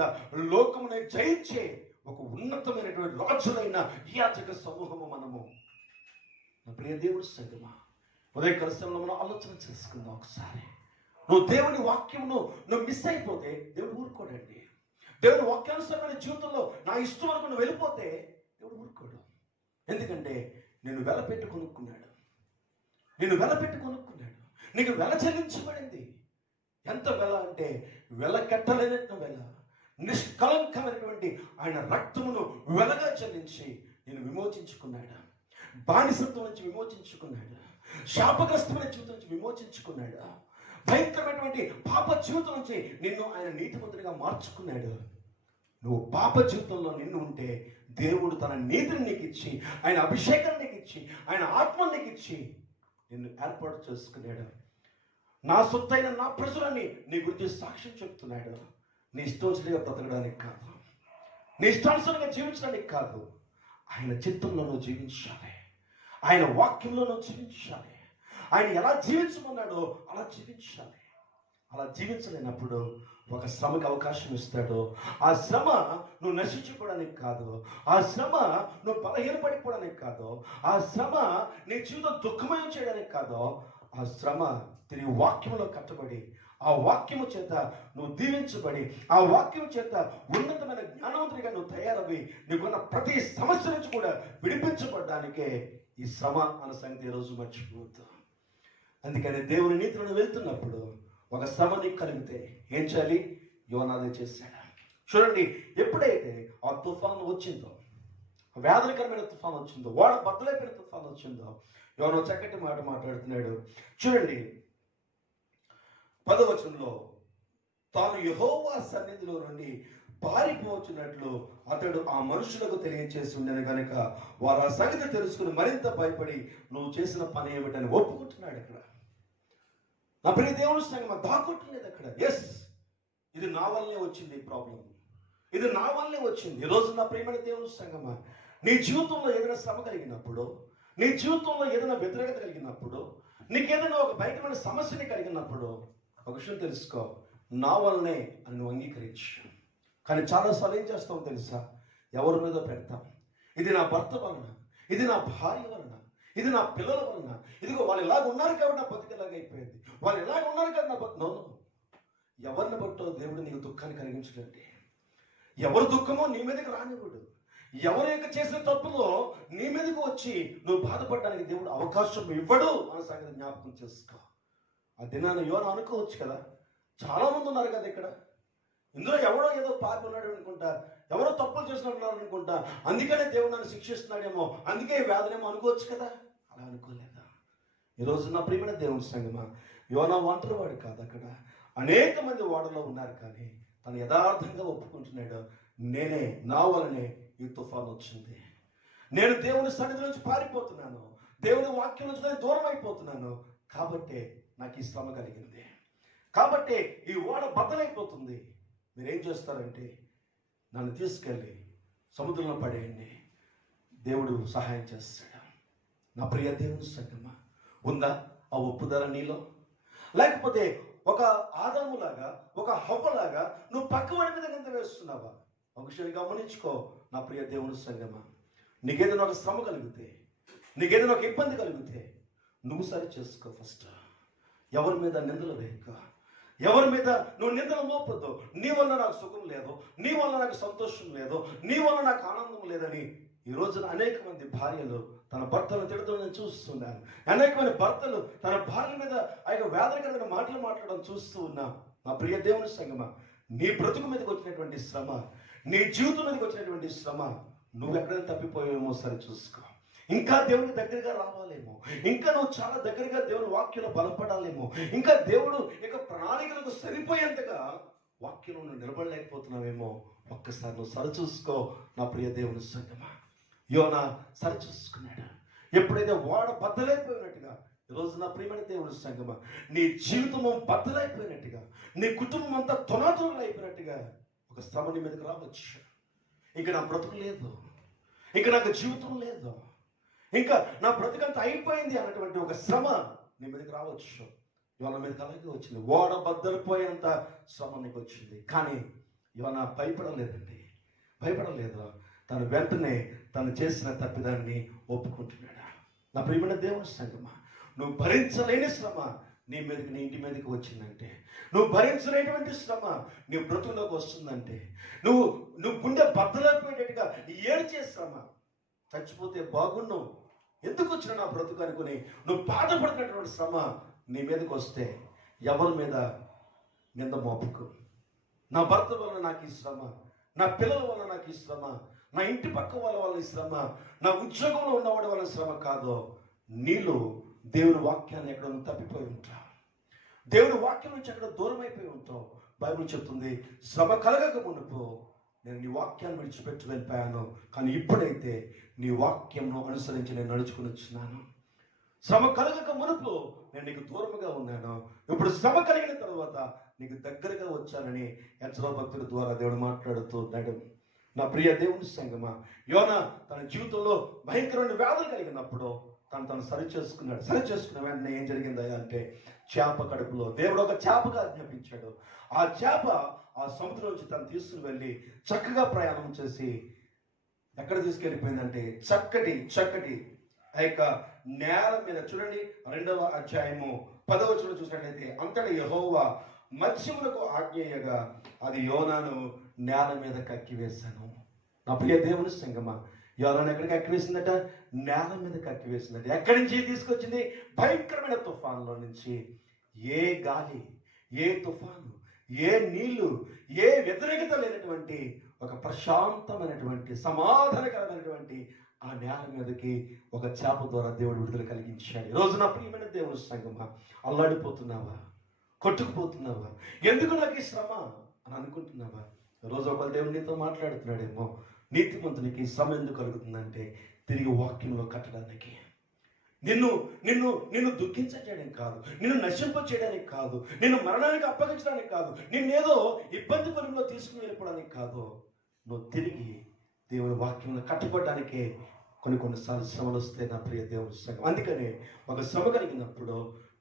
లోకమునే జయించే ఒక ఉన్నతమైనటువంటి రాజులైన యాజక సమూహము మనము. నా ప్రియ దేవుడి సంగమా, ఉదయకాల సమయంలో మనం ఆలోచన చేసుకుందాం ఒకసారి. నువ్వు దేవుని వాక్యమును నువ్వు మిస్ అయిపోతే దేవుడు ఊరుకోడండి. దేవుని వాక్యానుసారమైన జీవితంలో నా ఇష్టం వరకు నువ్వు వెళ్ళిపోతే దేవుడు ఊరుకోడు. ఎందుకంటే నేను వెలపెట్టి కొనుక్కున్నాడు, నేను వెలపెట్టి కొనుక్కున్నాడు, నీకు వెల చెల్లించబడింది. ఎంత వెల అంటే వెల కట్టలేనట్టు వెల, నిష్కలంకమైనటువంటి ఆయన రక్తమును వెలగా చెల్లించి నేను విమోచించుకున్నాడు. బానిసత్వం నుంచి విమోచించుకున్నాడు, శాపగ్రస్తమైన జీవితం నుంచి విమోచించుకున్నాడు, భయంకరమైనటువంటి పాప జీవితం నుంచి నిన్ను ఆయన నీతిమంతుడిగా మార్చుకున్నాడు. నువ్వు పాప జీవితంలో నిన్ను ఉంటే దేవుడు తన నీతిని నీకు ఇచ్చి, ఆయన అభిషేకాన్ని నీకు ఇచ్చి, ఆయన ఆత్మని నీకు ఇచ్చి నిన్ను ఏర్పాటు చేసుకున్నాడు. నా సొత్తైన నా ప్రజలని నీ గురించి సాక్ష్యం చెప్తున్నాడు. నీ ఇష్టోచిగా బ్రతకడానికి కాదు, నీ ఇష్టానుసారంగా జీవించడానికి కాదు, ఆయన చిత్తంలో నువ్వు జీవించాలి, ఆయన వాక్యంలో నువ్వు జీవించాలి. ఆయన ఎలా జీవించమన్నాడో అలా జీవించాలి. అలా జీవించలేనప్పుడు ఒక శ్రమకి అవకాశం ఇస్తాడు. ఆ శ్రమ నువ్వు నశించుకోవడానికి కాదు, ఆ శ్రమ నువ్వు బలహీనపడిపోవడానికి కాదు, ఆ శ్రమ నీ జీవితం దుఃఖమయం చేయడానికి కాదు. ఆ శ్రమ తిరిగి వాక్యంలో కట్టబడి, ఆ వాక్యము చేత నువ్వు దీవించబడి, ఆ వాక్యం చేత ఉన్నతమైన జ్ఞానవంతుడిగా నువ్వు తయారవి నీకున్న ప్రతి సమస్య నుంచి కూడా విడిపించబడడానికే ఈ శ్రమ అన్న సంగతి ఈరోజు మర్చిపోవద్దు. అందుకని దేవుని నీతిలో వెళ్తున్నప్పుడు ఒక శ్రమ నీకు కలిగితే ఏం చేయాలి? యోనాదే చేశాడు. చూడండి, ఎప్పుడైతే ఆ తుఫాను వచ్చిందో, వేదనకరమైన తుఫాను వచ్చిందో, వాడ బద్దలైపోయిన తుఫాను వచ్చిందో, యోనా చక్కటి మాట మాట్లాడుతున్నాడు. చూడండి 10వ వచనంలో, తాను యెహోవా సన్నిధిలో నుండి పారిపోచున్నట్లు అతడు ఆ మనుషులకు తెలియచేసి ఉండేది కనుక వారు ఆ సంగతి తెలుసుకుని మరింత భయపడి నువ్వు చేసిన పని ఏమిటని ఒప్పుకుంటున్నాడు. అక్కడ నా ప్రియ దేవుని సంగమా, దాక్కుంటలేదు అక్కడ. ఎస్, ఇది నా వల్లనే వచ్చింది ఈ ప్రాబ్లం, ఇది నా వల్లనే వచ్చింది. ఈరోజు నా ప్రియమైన దేవుని సంగమా, నీ జీవితంలో ఏదైనా శ్రమ కలిగినప్పుడు, నీ జీవితంలో ఏదైనా వ్యతిరేకత కలిగినప్పుడు, నీకేదైనా ఒక భయంకరమైన సమస్యని కలిగినప్పుడు ఒక విషయం తెలుసుకో, నా వల్లనే అని నువ్వు అంగీకరించు. కానీ చాలాసార్లు ఏం చేస్తాం తెలుసా? ఎవరి మీద పెడతాం. ఇది నా భర్త వలన, ఇది నా భార్య వలన, ఇది నా పిల్లల వలన, ఇదిగో వాళ్ళు ఇలాగ ఉన్నారు కాబట్టి నా బతికేలాగా అయిపోయింది, వాళ్ళు ఇలాగ ఉన్నారు కాబట్టి నా బతు. ఎవరిని బట్టో దేవుడు నీకు దుఃఖాన్ని కలిగించడండి. ఎవరి దుఃఖమో నీ మీదకి రానివ్వడు. ఎవరి యొక్క చేసిన తప్పులో నీ మీదకి వచ్చి నువ్వు బాధపడడానికి దేవుడు అవకాశం ఇవ్వడు అన్న సంగతి జ్ఞాపకం చేసుకో. ఆ దినాన్ని యోన అనుకోవచ్చు కదా, చాలా మంది ఉన్నారు కదా ఇక్కడ, ఇందులో ఎవడో ఏదో పాపి ఉన్నాడు అనుకుంటా, ఎవరో తప్పులు చేసినట్టున్నారు అనుకుంటా, అందుకనే దేవుడు నన్ను శిక్షిస్తున్నాడేమో, అందుకే వేదనేమో అనుకోవచ్చు కదా. అలా అనుకోలేదా? ఈరోజు నా ప్రియమైన దేవుని సంగమా, యోన ఒంటరి వాడు కాదు, అక్కడ అనేక మంది వాడలో ఉన్నారు. కానీ తను యథార్థంగా ఒప్పుకుంటున్నాడు, నేనే, నా వలనే ఈ తుఫాను వచ్చింది, నేను దేవుని సన్నిధి నుంచి పారిపోతున్నాను, దేవుని వాక్యం నుంచి నేను దూరం అయిపోతున్నాను, కాబట్టే నాకు ఈ శ్రమ కలిగింది, కాబట్టే ఈ ఓడ బద్దలైపోతుంది. మీరేం చేస్తారంటే నన్ను తీసుకెళ్ళి సముద్రంలో పడేయండి, దేవుడు సహాయం చేస్తాడు. నా ప్రియ దేవుని సంగమా, ఉందా ఆ ఒప్పుదల నీలో? లేకపోతే ఒక ఆదాములాగా, ఒక హవ్వలాగా నువ్వు పక్కవాడి మీద నింద వేస్తున్నావా? ఒక విషయాన్ని గమనించుకో నా ప్రియ దేవుని సంగమా, నీకేదైనా ఒక శ్రమ కలిగితే, నీకేదైనా ఒక ఇబ్బంది కలిగితే నువ్వు సరి చేసుకో. ఫస్ట్ ఎవరి మీద నిందలు వేయక, ఎవరి మీద నువ్వు నిందలు మోపొద్దు. నీ వల్ల నాకు సుఖం లేదు, నీ వల్ల నాకు సంతోషం లేదు, నీ వల్ల నాకు ఆనందం లేదని ఈ రోజున అనేక మంది భార్యలు తన భర్తలను తిడుతూ నేను చూస్తున్నాను. అనేక మంది భర్తలు తన భార్య మీద ఆ యొక్క వేదనకరమైన మాటలు మాట్లాడడం చూస్తూ ఉన్నా. నా ప్రియ దేవుని సంగమా, నీ బ్రతుకు మీదకి వచ్చినటువంటి శ్రమ, నీ జీవితం మీదకి వచ్చినటువంటి శ్రమ, నువ్వు ఎక్కడైనా తప్పిపోయేమో సరి చూసుకో. ఇంకా దేవునికి దగ్గరగా రావాలేమో, ఇంకా నువ్వు చాలా దగ్గరగా దేవుని వాక్యంలో బలపడాలేమో, ఇంకా దేవుడు ఇక ప్రణాళికలకు సరిపోయేంతగా వాక్యంలో నువ్వు నిలబడలేకపోతున్నావేమో. ఒక్కసారి నువ్వు సరిచూసుకో నా ప్రియ దేవుని సంగమా. యోనా సరిచూసుకున్నాడు. ఎప్పుడైతే ఓడ బద్దలైపోయినట్టుగా, ఈరోజు నా ప్రియమైన దేవుని సంగమా, నీ జీవితము బద్దలైపోయినట్టుగా, నీ కుటుంబం అంతా తొనాతులు అయిపోయినట్టుగా ఒక శ్రమ నీ మీదకి రావచ్చు. ఇంకా నా బ్రతుకు లేదు, ఇంకా నాకు జీవితం లేదు, ఇంకా నా బ్రతుకంతా అయిపోయింది అన్నటువంటి ఒక శ్రమ నీ మీదకి రావచ్చు. యోన మీదకి అలాగే వచ్చింది. ఓడ బద్దలిపోయేంత శ్రమ నీకు వచ్చింది. కానీ యోన భయపడలేదండి, భయపడలేదు. తను వెంటనే తను చేసిన తప్పిదాన్ని ఒప్పుకుంటున్నాడు. నా ప్రియమైన దేవుని సంగమా, నువ్వు భరించలేని శ్రమ నీ మీదకి, నీ ఇంటి మీదకి వచ్చిందంటే, నువ్వు భరించలేటువంటి శ్రమ నీ బ్రతుకులోకి వస్తుందంటే, నువ్వు గుండె బద్దలైపోయేటట్టుగా ఏడ్చే శ్రమ, చచ్చిపోతే బాగున్నావు, ఎందుకు వచ్చిన నా బ్రతుకు అనుకుని నువ్వు బాధపడుతున్నటువంటి శ్రమ నీ మీదకి వస్తే ఎవరి మీద నింద మోపకు. నా భర్త వల్ల నాకు ఈ శ్రమ, నా పిల్లల వల్ల నాకు ఈ శ్రమ, నా ఇంటి పక్క వాళ్ళ వల్ల ఈ శ్రమ, నా ఉద్యోగంలో ఉన్నవాడి వల్ల శ్రమ కాదు. నీలో దేవుని వాక్యాన్ని ఎక్కడ తప్పిపోయి ఉంటావు, దేవుని వాక్యం నుంచి ఎక్కడ దూరం అయిపోయి ఉంటావు. బైబిల్ చెప్తుంది, శ్రమ కలగక మునుపు నేను నీ వాక్యాన్ని విడిచిపెట్టి వెళ్ళిపోయాను, కానీ ఇప్పుడైతే నీ వాక్యంను అనుసరించి నేను నడుచుకుని వచ్చినాను. శ్రమ కలగక మునుపు నేను నీకు దూరముగా ఉన్నాను, ఇప్పుడు శ్రమ కలిగిన తర్వాత నీకు దగ్గరగా వచ్చానని యెహోవా భక్తుల ద్వారా దేవుడు మాట్లాడుతూ ఉన్నాడు. నా ప్రియ దేవుని సంగమా, యోన తన జీవితంలో భయంకరమైన వ్యాధులు కలిగినప్పుడు తను సరి చేసుకున్న వెంటనే ఏం జరిగిందా అంటే, చేప కడుపులో దేవుడు ఒక చేపగా ఆజ్ఞాపించాడు. ఆ చేప ఆ సముద్రం నుంచి తను తీసుకుని వెళ్ళి చక్కగా ప్రయాణం చేసి ఎక్కడ తీసుకెళ్ళిపోయిందంటే, చక్కటి ఆ యొక్క నేల మీద. చూడండి 2వ అధ్యాయము 10వ వచనం చూసినట్లయితే, అంతటా యెహోవా మత్స్యములకు ఆజ్ఞేయగా అది యోనాను నేల మీద కక్కివేశాను. నా ప్రియ దేవుని సంగమా, యోనాను ఎక్కడికి కక్కివేసిందట? నేల మీద కక్కివేసిందట. ఎక్కడి నుంచి తీసుకొచ్చింది? భయంకరమైన తుఫాన్లో నుంచి. ఏ గాలి, ఏ తుఫాను, ఏ నీళ్లు, ఏ వ్యతిరేకత లేనటువంటి ఒక ప్రశాంతమైనటువంటి సమాధానకరమైనటువంటి ఆ నేల మీదకి ఒక చేప ద్వారా దేవుడు విడుదల కలిగించాడు. ఈరోజు నా ప్రియమైన దేవుని సంగమా, అల్లాడిపోతున్నావా? కొట్టుకుపోతున్నావా? ఎందుకు నాకు ఈ శ్రమ అని అనుకుంటున్నావా? రోజు ఒకవేళ దేవుడు నీతో మాట్లాడుతున్నాడేమో, నీతిమంతునికి శ్రమ ఎందుకు కలుగుతుందంటే తిరిగి వాక్యంలో కట్టడానికి, నిన్ను దుఃఖించడానికి కాదు, నిన్ను నశింప చేయడానికి కాదు, నిన్ను మరణానికి అప్పగించడానికి కాదు, నిన్నేదో ఇబ్బంది పనుల్లో తీసుకుని వెళ్ళిపోవడానికి కాదు, నువ్వు తిరిగి దేవుని వాక్యంలో కట్టబడడానికే కొన్నిసార్లు శ్రమలు వస్తాయి. నా ప్రియ దేవుని సంగం, అందుకనే ఒక శ్రమ కలిగినప్పుడు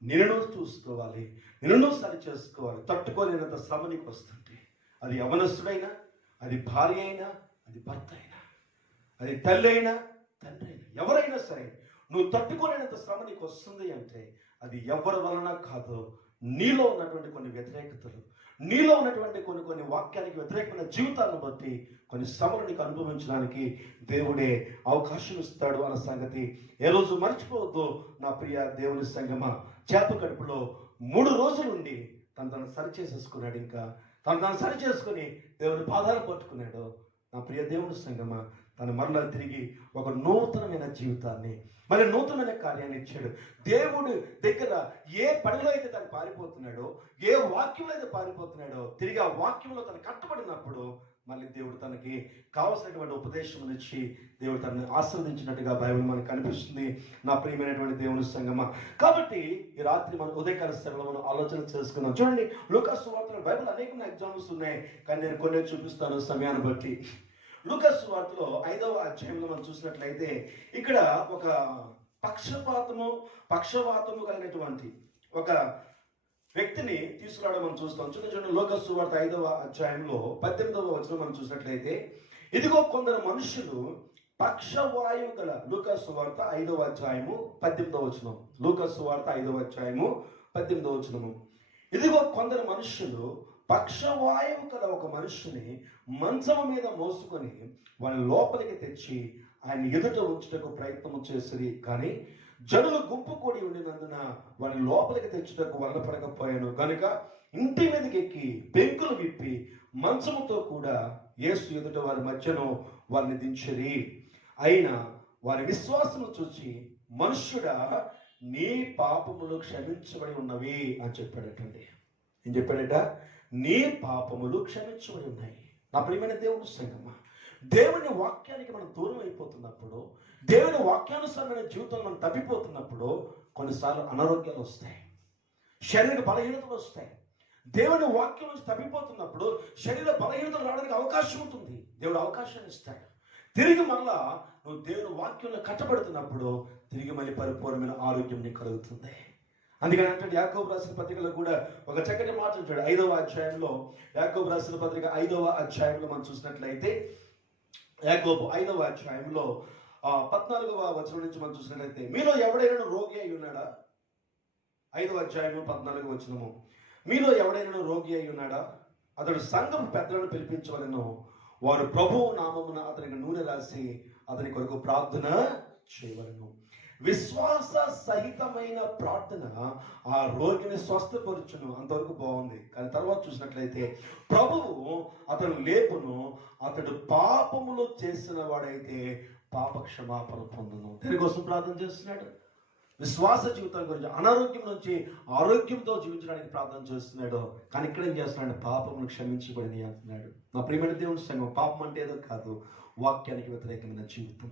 నిన్ను చూసుకోవాలి, నిన్ను సరి చేసుకోవాలి. తట్టుకోలేనంత శ్రమ నీకు వస్తుంటే, అది యవనస్తుడైనా, అది భార్య అయినా, అది భర్త అయినా, అది తల్లి అయినా, తండ్రి అయినా, ఎవరైనా సరే నువ్వు తట్టుకోలేనంత శ్రమ నీకు వస్తుంది అంటే అది ఎవరి వలన కాదు, నీలో ఉన్నటువంటి కొన్ని వ్యతిరేకతలు, నీలో ఉన్నటువంటి కొన్ని వాక్యానికి వ్యతిరేకమైన జీవితాలను బట్టి కొన్ని శ్రమలు నీకు అనుభవించడానికి దేవుడే అవకాశం ఇస్తాడు అన్న సంగతి ఏ రోజు మర్చిపోవద్దు నా ప్రియ దేవుని సంగమ. చేప కడుపులో 3 రోజులు ఉండి తను సరి చేసేసుకున్నాడు. ఇంకా తను సరి చేసుకుని దేవుని పాదాలు పట్టుకున్నాడు. నా ప్రియ దేవుని సంగమ, తను మరలా తిరిగి ఒక నూతనమైన జీవితాన్ని, మరి నూతనమైన కార్యాన్ని ఇచ్చాడు. దేవుడు దగ్గర ఏ పనిలో అయితే తను పారిపోతున్నాడో, ఏ వాక్యంలో అయితే పారిపోతున్నాడో, తిరిగి ఆ వాక్యంలో తను కట్టబడినప్పుడు మళ్ళీ దేవుడు తనకి కావలసినటువంటి ఉపదేశం ఇచ్చి దేవుడు తనని ఆశీర్వదించినట్టుగా బైబిల్ మనకు కనిపిస్తుంది. నా ప్రియమైనటువంటి దేవుని సంగమ, కాబట్టి ఈ రాత్రి మనం ఉదయకాల స్థలంలో మనం ఆలోచన చేసుకుందాం. చూడండి, లూకాసు సువార్తలో బైబిల్ అనేక ఎగ్జాంపుల్స్ ఉన్నాయి, కానీ నేను కొన్ని చూపిస్తాను సమయాన్ని బట్టి. లూకాసు సువార్తలో 5వ అధ్యాయంలో మనం చూసినట్లయితే ఇక్కడ ఒక పక్షవాతము కలిగినటువంటి ఒక వ్యక్తిని తీసుకురావడం మనం చూస్తాం. చూడండి, లూకాసు సువార్త 5వ అధ్యాయంలో 18వ వచనం మనం చూసినట్లయితే, ఇదిగో కొందరు మనుషులు పక్షవాయువు గల, లూకాసు సువార్త 5వ అధ్యాయము 18వ వచనం, లూకాసు సువార్త 5వ అధ్యాయము 18వ వచనము, ఇదిగో కొందరు మనుషులు పక్షవాయువు గల ఒక మనుషుని మంచము మీద మోసుకొని వాని లోపలికి తెచ్చి ఆయన ఎదుట ఉంచుటకు ప్రయత్నం చేసిరి. కానీ జనులు గుంపు కూడి ఉండినందున వాని లోపలికి తెచ్చుటకు వల్లపడకపోయాను కనుక ఇంటి మీదకి ఎక్కి పెంకులు విప్పి మంచముతో కూడా యేసు ఎదుట వారి మధ్యను వారిని దించిరి. అయినా వారి విశ్వాసము చూచి, మనుష్యుడా, నీ పాపములు క్షమించబడి ఉన్నవి అని చెప్పాడటండి. ఏం చెప్పాడట? నీ పాపములు క్షమించబడి ఉన్నాయి. నా ప్రియమైన దేవుని సంగమా, దేవుని వాక్యానికి మనం దూరం అయిపోతున్నప్పుడు, దేవుని వాక్యానుసారమైన జీవితంలో మనం తప్పిపోతున్నప్పుడు కొన్నిసార్లు అనారోగ్యాలు వస్తాయి, శరీర బలహీనతలు వస్తాయి. దేవుని వాక్యం నుంచి తప్పిపోతున్నప్పుడు శరీర బలహీనతలు రావడానికి అవకాశం ఉంటుంది. దేవుడు అవకాశాన్ని ఇస్తాడు. తిరిగి మళ్ళా నువ్వు దేవుని వాక్యంలో కట్టబడుతున్నప్పుడు తిరిగి మళ్ళీ పరిపూర్ణమైన ఆరోగ్యం నీకు కలుగుతుంది. అందుకని అంటే యాకోబు రాసిన పత్రికలో కూడా ఒక చక్కటి మాట ఉంటాడు. 5వ అధ్యాయంలో, యాకోబు రాసిన పత్రిక 5వ అధ్యాయంలో మనం చూసినట్లయితే, యాకోబు 5వ అధ్యాయంలో 14వ వచనం నుంచి మనం చూసినట్లయితే, మీలో ఎవడైనా రోగి అయి ఉన్నాడా? 5వ అధ్యాయము 14వ వచనము, మీలో ఎవడైనా రోగి అయి ఉన్నాడా? అతడు సంఘం పెద్దలను పిలిపించవలెను, వారు ప్రభువు నామమున అతనికి నూనె రాసి అతని కొరకు ప్రార్థన చేయవలెను. విశ్వాస సహితమైన ప్రార్థన ఆ రోగిని స్వస్థపరుచును. అంతవరకు బాగుంది. కానీ తర్వాత చూసినట్లయితే, ప్రభువు అతను లేపును, అతడు పాపములు చేసిన వాడైతే పాప క్షమాపణ పొందును. దీనికోసం ప్రార్థన చేస్తున్నాడు. విశ్వాస జీవితం గురించి, అనారోగ్యం నుంచి ఆరోగ్యంతో జీవించడానికి ప్రార్థన చేస్తున్నాడు. కానీ ఇక్కడ ఏం చేస్తున్నాడు? పాపమును క్షమించబడింది అంటున్నాడు. నా ప్రియమైన దేవుని సంగం, పాపం అంటే ఏదో కాదు, వాక్యానికి వ్యతిరేకమైన జీవితం.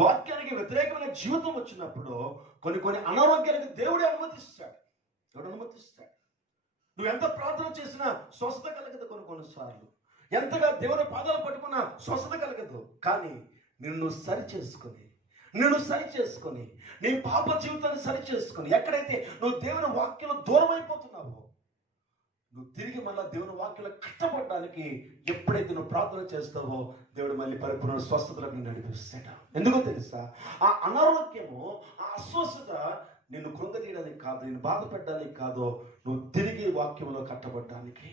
వాక్యానికి వ్యతిరేకమైన జీవితం వచ్చినప్పుడు కొన్ని అనారోగ్యాలకు దేవుడే అనుమతిస్తాడు. దేవుడు అనుమతిస్తాడు. నువ్వు ఎంత ప్రార్థన చేసినా స్వస్థత కలగదు. కొన్నిసార్లు ఎంతగా దేవుని పాదాలు పట్టుకున్నా స్వస్థత కలగదు. కానీ నిన్ను సరి చేసుకొని నీ పాప జీవితాన్ని సరి చేసుకొని, ఎక్కడైతే నువ్వు దేవుని వాక్యంలో దూరం అయిపోతున్నావో, నువ్వు తిరిగి మళ్ళీ దేవుని వాక్యంలో కట్టబడడానికి ఎప్పుడైతే నువ్వు ప్రార్థన చేస్తావో దేవుడు మళ్ళీ పరిపూర్ణ స్వస్థతలకు నడిపిస్తాడు. ఎందుకో తెలుసా? ఆ అనారోగ్యము, ఆ అస్వస్థత నిన్ను కృంగతీయడానికి కాదు, నిన్ను బాధ పెట్టడానికి కాదు, నువ్వు తిరిగి వాక్యంలో కట్టబడడానికి.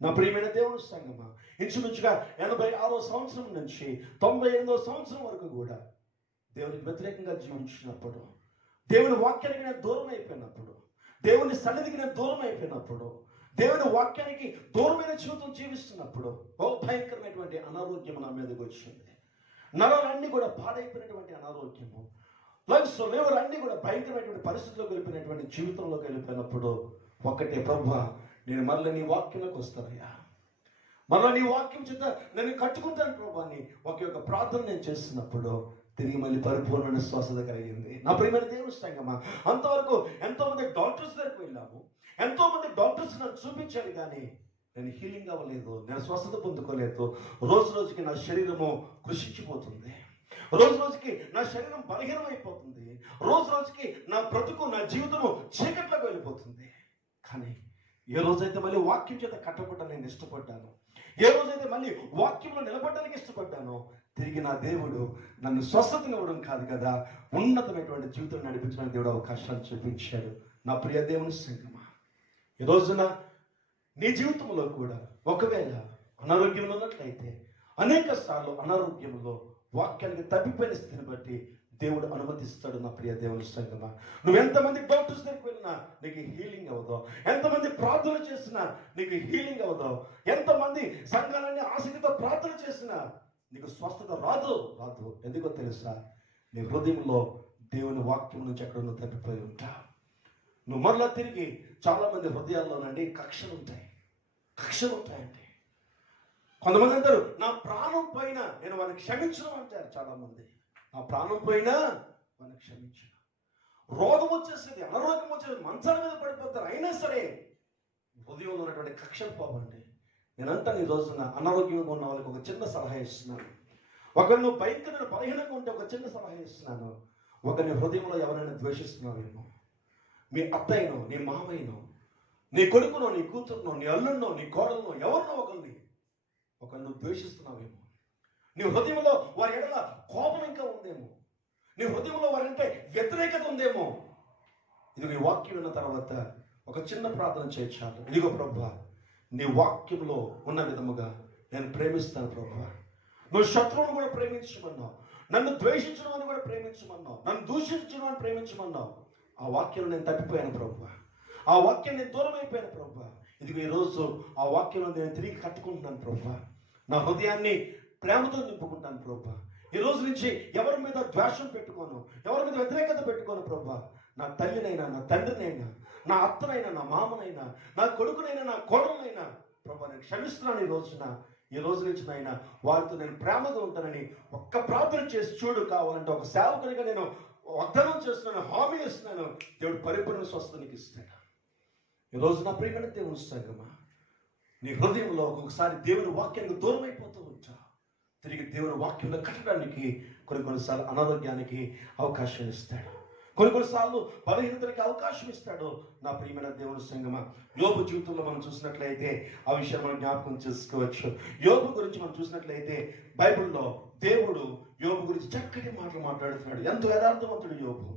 నా ప్రియమైన దేవుని సంగమా, ఇంచుమించుగా 86వ సంవత్సరం నుంచి 98వ సంవత్సరం వరకు కూడా దేవునికి వ్యతిరేకంగా జీవించినప్పుడు, దేవుని వాక్యానికి నేను దూరం అయిపోయినప్పుడు, దేవుని సన్నిధికి నేను దూరం అయిపోయినప్పుడు, దేవుని వాక్యానికి దూరమైన జీవితం జీవిస్తున్నప్పుడు భయంకరమైనటువంటి అనారోగ్యం నా మీదకి వచ్చింది. నరాలన్నీ కూడా పాడైపోయినటువంటి అనారోగ్యము, లంగ్స్ లివర్ అన్నీ కూడా భయంకరమైనటువంటి పరిస్థితుల్లోకి వెళ్ళిపోయినటువంటి జీవితంలోకి వెళ్ళిపోయినప్పుడు ఒక్కటే, ప్రభువా, నేను మళ్ళీ నీ వాక్యంలోకి వస్తానయ్యా, మళ్ళీ నీ వాక్యం చేత నేను కట్టుకుంటాను ప్రభా అని ఒక ప్రార్థన నేను చేస్తున్నప్పుడు తిరిగి మళ్ళీ పరిపూర్ణమైన స్వస్థత కలిగింది. నా ప్రియమైన దేవుని సంగమా, అంతవరకు ఎంతో మంది డాక్టర్స్ దగ్గరికి వెళ్ళాము, ఎంతో మంది డాక్టర్స్ నన్ను చూపించాలి, కానీ నేను హీలింగ్ అవ్వలేదు, నేను స్వస్థత పొందుకోలేదు. రోజు రోజుకి నా శరీరము కృషించిపోతుంది, రోజు రోజుకి నా శరీరం బలహీనమైపోతుంది, రోజు రోజుకి నా బ్రతుకు, నా జీవితము చీకట్లోకి వెళ్ళిపోతుంది. కానీ ఏ రోజైతే మళ్ళీ వాక్యం చేత కట్టబడ్డా నేను ఇష్టపడ్డాను, ఏ రోజైతే మళ్ళీ వాక్యంలో నిలబడడానికి ఇష్టపడ్డానో తిరిగి నా దేవుడు నన్ను స్వస్థతనివ్వడం కాదు కదా, ఉన్నతమైనటువంటి జీవితం నడిపించడానికి దేవుడు అవకాశాలు చూపించాడు. నా ప్రియ దేవుని సంగమా, ఈ రోజున నీ జీవితంలో కూడా ఒకవేళ అనారోగ్యంలో ఉన్నట్లయితే, అనేక సార్లు అనారోగ్యంలో వాక్యానికి తప్పిపోయిన స్థితిని బట్టి దేవుడు అనుమతిస్తాడు. నా ప్రియ దేవుని సంగమా, నువ్వు ఎంతమంది డాక్టర్స్ దగ్గరికి వెళ్ళినా నీకు హీలింగ్ అవ్వదో, ఎంతమంది ప్రార్థన చేసినా నీకు హీలింగ్ అవ్వదో, ఎంతమంది సంఘాలన్నీ ఆసక్తితో ప్రార్థన చేసినా నీకు స్వస్థత రాదు. ఎందుకో తెలుసా? నీ హృదయంలో దేవుని వాక్యం నుంచి ఎక్కడ నువ్వు తప్పిపోయి ఉంటావు. నువ్వు మరలా తిరిగి చాలా మంది హృదయాల్లోనండి కక్షలు ఉంటాయండి. కొంతమంది అంటారు, నా ప్రాణం పోయినా నేను వారిని క్షమించను అంటారు. చాలా మంది, నా ప్రాణం పోయినా వారిని క్షమించను. రోగం వచ్చేసింది, అనారోగ్యం వచ్చేది, మంచాల మీద పడిపోతారు, అయినా సరే హృదయంలో ఉన్నటువంటి కక్షలు పోవండి. నేనంటాను, ఈ రోజున అనారోగ్యంగా ఉన్న వాళ్ళకి ఒక చిన్న సలహా ఇస్తున్నాను. ఒకరు నువ్వు భయంకరమైన బలహీనంగా ఉంటే ఒక చిన్న సలహా ఇస్తున్నాను. ఒకరిని హృదయంలో ఎవరైనా ద్వేషిస్తున్నావేమో, మీ అత్తయ్యనో, నీ మామయ్యనో, నీ కొడుకునో, నీ కూతురునో, నీ అల్లుడినో, నీ కోడలనో, ఎవరినో ఒకరిని ద్వేషిస్తున్నావేమో. నీ హృదయంలో వారి ఎడల కోపం ఇంకా ఉందేమో, నీ హృదయంలో వారంటే వ్యతిరేకత ఉందేమో. ఇది నీ వాక్యం విన్న తర్వాత ఒక చిన్న ప్రార్థన చేయించాలి. ఇదిగో ప్రభువా, నీ వాక్యంలో ఉన్న విధముగా నేను ప్రేమిస్తాను ప్రభువా. నువ్వు శత్రువును కూడా ప్రేమించమన్నావు, నన్ను ద్వేషించడం అని కూడా ప్రేమించమన్నావు, నన్ను దూషించడం అని ప్రేమించమన్నావు. ఆ వాక్యం నేను తప్పిపోయాను ప్రభువా, ఆ వాక్యం నేను దూరం అయిపోయాను ప్రభువా. ఇదిగో ఈరోజు ఆ వాక్యంలో నేను తిరిగి కట్టుకుంటున్నాను ప్రభువా. నా హృదయాన్ని ప్రేమతో నింపుకుంటాను ప్రభువా. ఈ రోజు నుంచి ఎవరి మీద ద్వేషం పెట్టుకోను, ఎవరి మీద వ్యతిరేకత పెట్టుకోను ప్రభువా. నా తల్లినైనా, నా తండ్రినైనా, నా అత్తనైనా, నా మామనైనా, నా కొడుకునైనా, నా కోడలనైనా ప్రభువా నేను క్షమిస్తున్నాను. ఈ రోజు నుంచి నాయన వారితో నేను ప్రేమగా ఉంటానని ఒక్క ప్రార్థన చేసి చూడు. కావాలంటే ఒక సేవకునిగా నేను వాగ్దానం చేస్తున్నాను, హామీ ఇస్తున్నాను. దేవుడు పరిపూర్ణ స్వస్థతనికి ఇస్తాడు. ఈరోజు నా ప్రియమైన దేవుని సంగమా, నీ హృదయంలో ఒక్కొక్కసారి దేవుని వాక్యానికి దూరం అయిపోతూ ఉంటా. తిరిగి దేవుని వాక్యంలో కట్టడానికి కొన్నిసార్లు అనారోగ్యానికి అవకాశం ఇస్తాడు, కొన్నిసార్లు బలహీనతకి అవకాశం ఇస్తాడు. నా ప్రియమైన దేవుని సంగమా, యోబు జీవితంలో మనం చూసినట్లయితే ఆ విషయం మనం జ్ఞాపకం చేసుకోవచ్చు. యోబు గురించి మనం చూసినట్లయితే బైబిల్లో దేవుడు యోబు గురించి చక్కటి మాటలు మాట్లాడుతున్నాడు. ఎంతో యథార్థవంతుడు యోబు,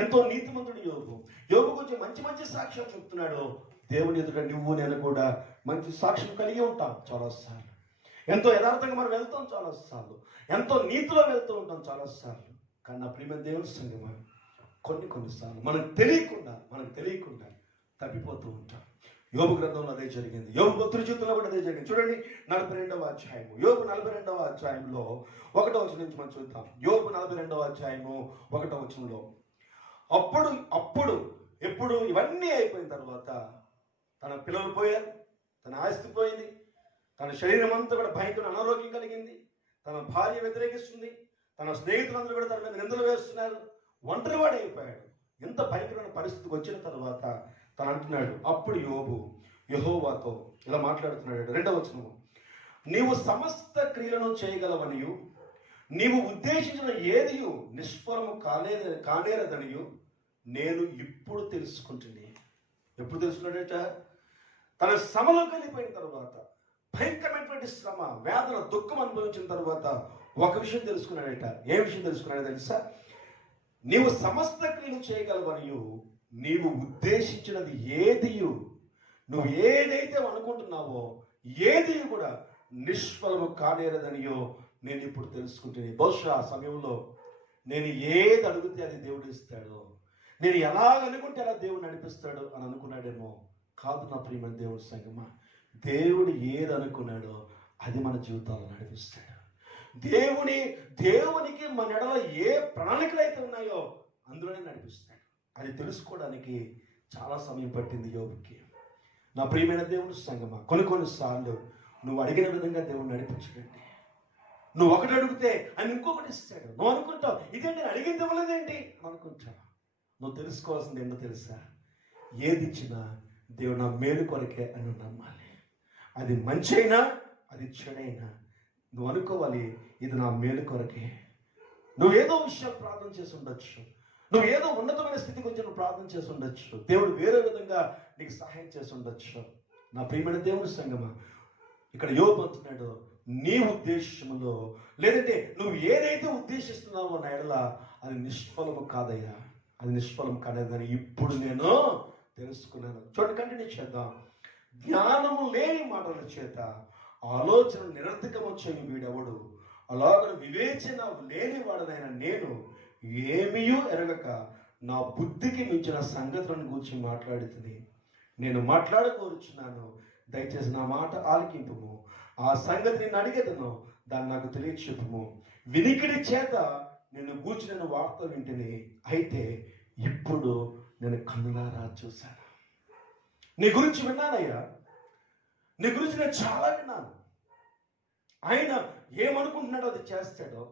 ఎంతో నీతిమంతుడు యోబు. యోబు గురించి మంచి మంచి సాక్ష్యం చెప్తున్నాడు. దేవుని ఎదుట నువ్వు నేను కూడా మంచి సాక్ష్యం కలిగి ఉంటాం చాలాసార్లు. ఎంతో యథార్థంగా మనం వెళ్తాం చాలాసార్లు, ఎంతో నీతిలో వెళ్తూ ఉంటాం చాలాసార్లు. కానీ నా ప్రియమైన దేవుని సంగమా, కొన్నిసార్లు మనకు తెలియకుండా తప్పిపోతూ ఉంటాం. యోబు గ్రంథంలో అదే జరిగింది, యోబు భక్తుల జీవితంలో కూడా అదే జరిగింది. చూడండి 42వ అధ్యాయము, యోబు 42వ అధ్యాయంలో 1వ వచనం నుంచి మనం చూద్దాం. యోబు 42వ అధ్యాయము 1వ వచనంలో, అప్పుడు ఎప్పుడు ఇవన్నీ అయిపోయిన తర్వాత తన పిల్లలు పోయారు, తన ఆస్తి పోయింది, తన శరీరం అంతా కూడా భయంకర అనారోగ్యం కలిగింది, తన భార్య వ్యతిరేకిస్తుంది, తన స్నేహితులందరూ కూడా తన మీద నిందలు వేస్తున్నారు, ఒంటరివాడు అయిపోయాడు. ఎంత భయంకరమైన పరిస్థితికి వచ్చిన తర్వాత తను అంటున్నాడు, అప్పుడు యోబు యెహోవాతో ఇలా మాట్లాడుతున్నాడు. 2వ వచనము, నీవు సమస్త క్రియలను చేయగలవనియు నీవు ఉద్దేశించిన ఏదియు నిష్ఫలము కానేరదనియు నేను ఇప్పుడు తెలుసుకుంటుంది. ఎప్పుడు తెలుసుకున్నాడట? తన శ్రమలోకి వెళ్ళిపోయిన తర్వాత, భయంకరమైనటువంటి శ్రమ, వేదన, దుఃఖం అనుభవించిన తర్వాత ఒక విషయం తెలుసుకున్నాడట. ఏ విషయం తెలుసుకున్నాడో తెలుసా? నీవు సమస్త క్రియలు చేయగలవనియు నీవు ఉద్దేశించినది ఏదియు, నువ్వు ఏదైతే అనుకుంటున్నావో ఏది కూడా నిష్ఫలము కానేరదనియో నేను ఇప్పుడు తెలుసుకుంటుంది. బహుశా ఆ సమయంలో నేను ఏది అడిగితే అది దేవుడు ఇస్తాడు, నేను ఎలా అనుకుంటే అలా దేవుడు నడిపిస్తాడు అని అనుకున్నాడేమో. కాదు నా ప్రియమైన దేవుడి సంగమా, దేవుడు ఏది అనుకున్నాడో అది మన జీవితాల్లో నడిపిస్తాడు. దేవునికి మన ఎడల ఏ ప్రణాళికలు అయితే ఉన్నాయో అందులోనే నడిపిస్తాడు. అది తెలుసుకోవడానికి చాలా సమయం పట్టింది యోబుకి. నా ప్రియమైన దేవుని సంగమా, కొన్నిసార్లు నువ్వు అడిగిన విధంగా దేవుడు నడిపించడండి. నువ్వు ఒకటి అడిగితే ఆయన ఇంకొకటి ఇస్తాడు. నువ్వు అనుకుంటావు, ఇదేంటి నేను అడిగింది ఇవ్వలేదేంటి అనుకుంటావు. నువ్వు తెలుసుకోవాల్సింది ఏంటో తెలుసా? ఏది ఇచ్చినా దేవుడు నా మేలు కొరకే అని నమ్మాలి. అది మంచి అయినా అది చెడైనా నువ్వు అనుకోవాలి, ఇది నా మేలు కొరకే. నువ్వేదో విషయాలు ప్రార్థన చేసి ఉండొచ్చు, నువ్వేదో ఉన్నతమైన స్థితికి వచ్చి నువ్వు ప్రార్థన చేసి ఉండొచ్చు, దేవుడు వేరే విధంగా నీకు సహాయం చేసి ఉండొచ్చు. నా ప్రియమైన దేవుని సంగమా, ఇక్కడ యోబు అంటున్నాడు, నీ ఉద్దేశంలో లేదంటే నువ్వు ఏదైతే ఉద్దేశిస్తున్నావో నా ఎడల అది నిష్ఫలము కాదయ్యా, అది నిష్ఫలం కాలేదని ఇప్పుడు నేను తెలుసుకున్నాను. చూడండి, కంటిన్యూ చేద్దాం. జ్ఞానము లేని మాటల చేత ఆలోచన నిరర్థకము చేయు వీడెవడు, అలాగ వివేచన లేని వాడనైనా నేను ఏమీయూ ఎరగక నా బుద్ధికి మించిన సంగతులను గురించి మాట్లాడుతుంది. నేను మాట్లాడకోరుచున్నాను, దయచేసి నా మాట ఆలకింపుము. ఆ సంగతి నేను అడిగేదను, దాన్ని నాకు తెలియచెప్పుము. వినికిడి చేత నేను కూర్చుని వార్త వింటిని, అయితే ఇప్పుడు నేను కన్నులారా చూశాను. నీ గురించి విన్నానయ్యా, నీ గురించి నేను చాలా విన్నాను. ఆయన ఏమనుకుంటున్నాడో అది చేస్తాడో,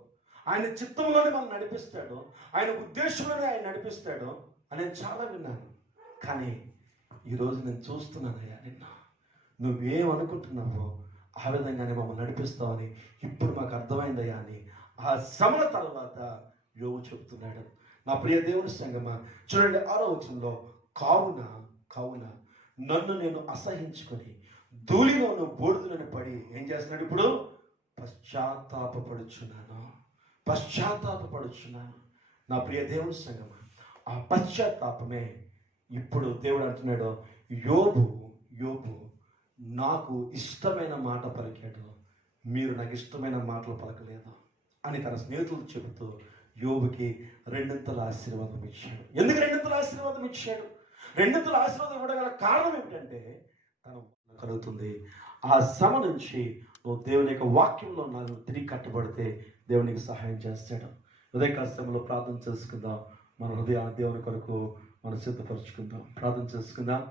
ఆయన చిత్తంలోనే మనం నడిపిస్తాడో, ఆయన ఉద్దేశంలోనే ఆయన నడిపిస్తాడో అని నేను చాలా విన్నాను. కానీ ఈరోజు నేను చూస్తున్నానయ్యా, నువ్వేమనుకుంటున్నావో ఆ విధంగానే మమ్మల్ని నడిపిస్తావని ఇప్పుడు మాకు అర్థమైందయ్యా అని ఆ శ్రమల తర్వాత యోబు చెప్తున్నాడు. నా ప్రియ దేవుని సంగమా, చూడండి 6వ వచనంలో, కావున నన్ను నేను అసహించుకొని ధూళిలోను బూడిదలను పడి ఏం చేస్తున్నాడు? ఇప్పుడు పశ్చాత్తాపపడుచున్నాను. నా ప్రియ దేవుని సంగమా, ఆ పశ్చాత్తాపమే ఇప్పుడు దేవుడు అంటున్నాడు, యోబు నాకు ఇష్టమైన మాట పలికాడు, మీరు నాకు ఇష్టమైన మాటలు పలకలేదు అని తన స్నేహితులు చెబుతూ యోబుకి 2వ ఆశీర్వాదం ఇచ్చాడు. ఎందుకు 2వ ఆశీర్వాదం ఇచ్చాడు? 2వ ఆశీర్వాదం ఇవ్వడం గల కారణం ఏమిటంటే తను కలుగుతుంది. ఆ శ్రమ నుంచి నువ్వు దేవుని యొక్క వాక్యంలో నాకు తిరిగి కట్టబడితే దేవునికి సహాయం చేస్తాడు. ఉదయకాల సమయంలో ప్రార్థన చేసుకుందాం. మన హృదయాన్ని దేవుని కొరకు మనం సిద్ధపరచుకుందాం. ప్రార్థన చేసుకుందాం.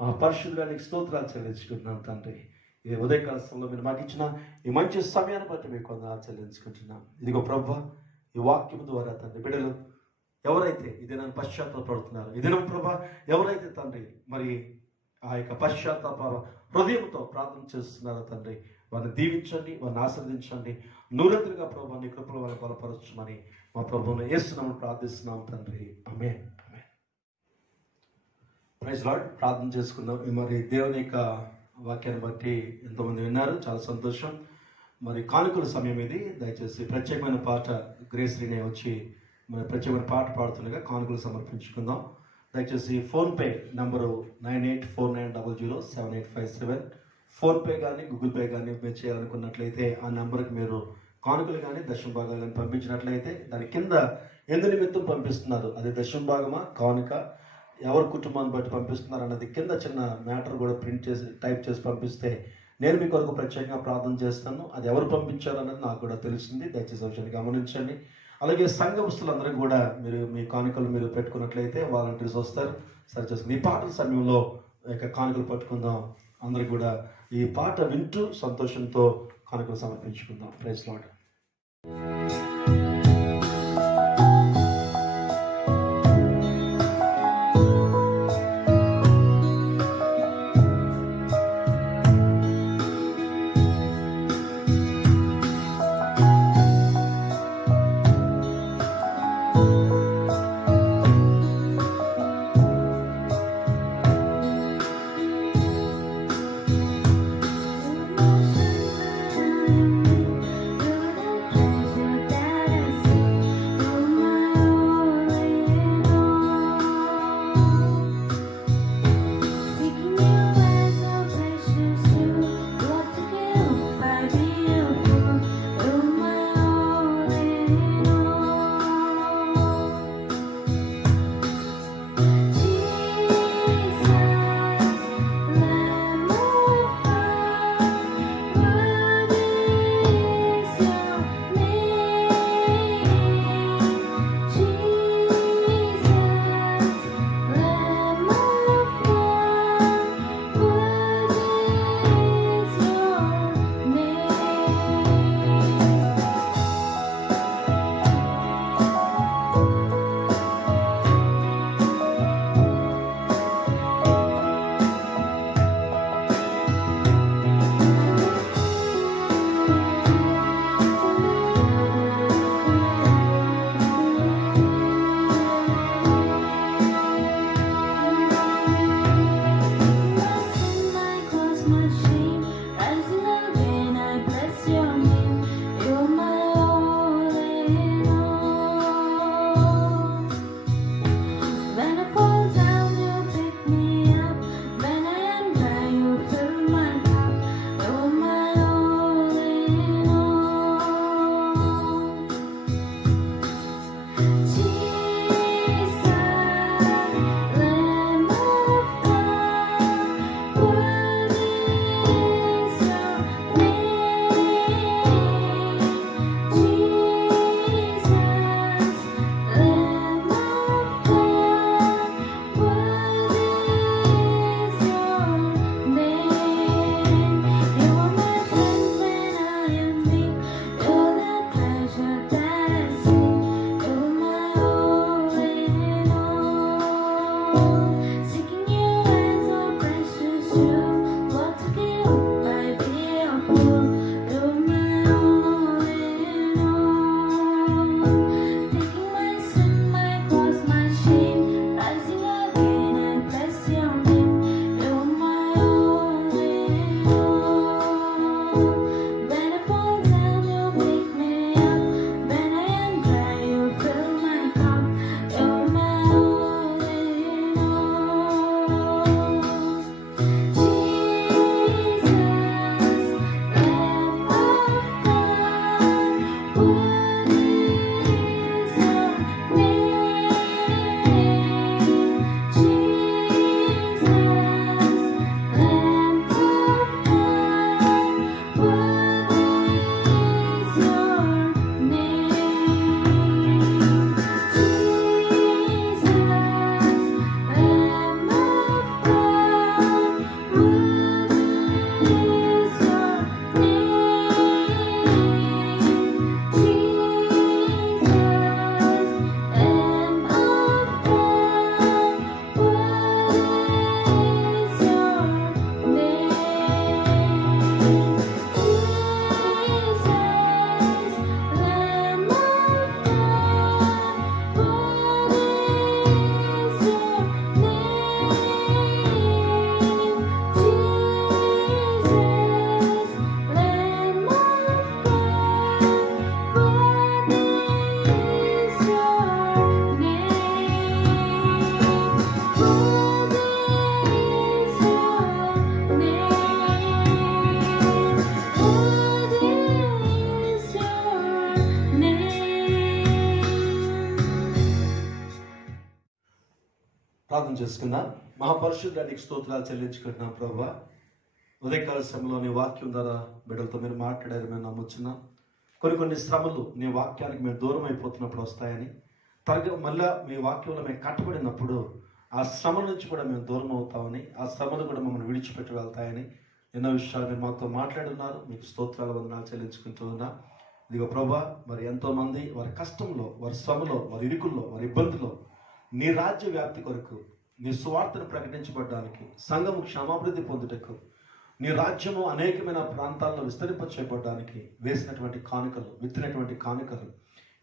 ఆ పరిశుద్ధానికి స్తోత్రాలు చెల్లించుకుంటున్నాం తండ్రి. ఈ ఉదయకాల సమయంలో మీరు మాకు ఇచ్చిన ఈ మంచి సమయాన్ని బట్టి మీకు వందనాలు చెల్లించుకుంటున్నాం. ఇదిగో ప్రభువా, ఈ వాక్యం ద్వారా తండ్రి బిడ్డలు ఎవరైతే ఇది నన్ను పశ్చాత్తాపడుతున్నారు, ఇదినం ప్రభా ఎవరైతే తండ్రి మరి ఆ యొక్క పశ్చాత్తాప హృదయంతో ప్రార్థన చేస్తున్నారో తండ్రి, వారిని దీవించండి, వారిని ఆశీర్వదించండి. నూరంతులుగా ప్రభు నీ కృపలో వారిని బలపరచమని మా ప్రభువును యేసునామమున ప్రార్థిస్తున్నాం తండ్రి. ఆమేన్. Praise Lord. ప్రార్థన చేసుకుందాం. మరి దేవుని యొక్క వాక్యాన్ని బట్టి ఎంతోమంది విన్నారు, చాలా సంతోషం. మరి కానుకల సమయం ఇది. దయచేసి ప్రత్యేకమైన పాట గ్రేస్రీనే వచ్చి మరి ప్రత్యేకమైన పాట పాడుతుండగా కానుకలు సమర్పించుకుందాం. దయచేసి ఫోన్పే నంబరు 9849007857, ఫోన్పే కానీ గూగుల్ పే కానీ మీరు చేయాలనుకున్నట్లయితే ఆ నెంబర్కి మీరు కానుకలు కానీ దశమ భాగాలు కానీ పంపించినట్లయితే దాని కింద ఎందు నిమిత్తం పంపిస్తున్నారు, అది దశమ భాగమా కానుక, ఎవరి కుటుంబాన్ని బట్టి పంపిస్తున్నారు అన్నది కింద చిన్న మ్యాటర్ కూడా ప్రింట్ చేసి టైప్ చేసి పంపిస్తే నేను మీ కొరకు ప్రత్యేకంగా ప్రార్థన చేస్తాను. అది ఎవరు పంపించారు అన్నది నాకు కూడా తెలుస్తుంది. దయచేసి విషయాన్ని గమనించండి. అలాగే సంఘస్థులందరూ కూడా మీరు మీ కానుకలు మీరు పెట్టుకున్నట్లయితే వాలంటీర్స్ వస్తారు, సరి చేసుకుని ఈ పాటల సమయంలో కానుకలు పట్టుకుందాం. అందరూ కూడా ఈ పాట వింటూ సంతోషంతో కానుకలు సమర్పించుకుందాం. Praise Lord. You're the treasure that చేసుకున్నాం. మహాపరిశుద్ధానికి స్తోత్రాలు చెల్లించుకుంటున్నాం ప్రభువా. ఉదయకాల సమయంలో నీ వాక్యం ద్వారా బిడ్డలతో మీరు మాట్లాడారు, మేము నమ్ముచున్నాం. కొన్ని శ్రమలు నీ వాక్యానికి మేము దూరం అయిపోతున్నప్పుడు వస్తాయని, మళ్ళా మీ వాక్యంలో మేము కట్టబడినప్పుడు ఆ శ్రమ నుంచి కూడా మేము దూరం అవుతామని, ఆ శ్రమలు కూడా మమ్మల్ని విడిచిపెట్టి వెళ్తాయని ఎన్నో విషయాలు మీరు మాతో మాట్లాడున్నారు. మీకు స్తోత్రాల వందనాలు చెల్లించుకుంటూ ఉన్నా. ఇదిగో ప్రభా, మరి ఎంతోమంది వారి కష్టంలో, వారి శ్రమలో, వారి ఇరుకుల్లో, వారి ఇబ్బందుల్లో నీ రాజ్య వ్యాప్తి కొరకు, నీ సువార్తను ప్రకటించబడడానికి, సంఘము క్షమాభివృద్ధి పొందుటకు, నీ రాజ్యము అనేకమైన ప్రాంతాల్లో విస్తరింపచేయబడడానికి వేసినటువంటి కానుకలు, విత్తినటువంటి కానుకలు,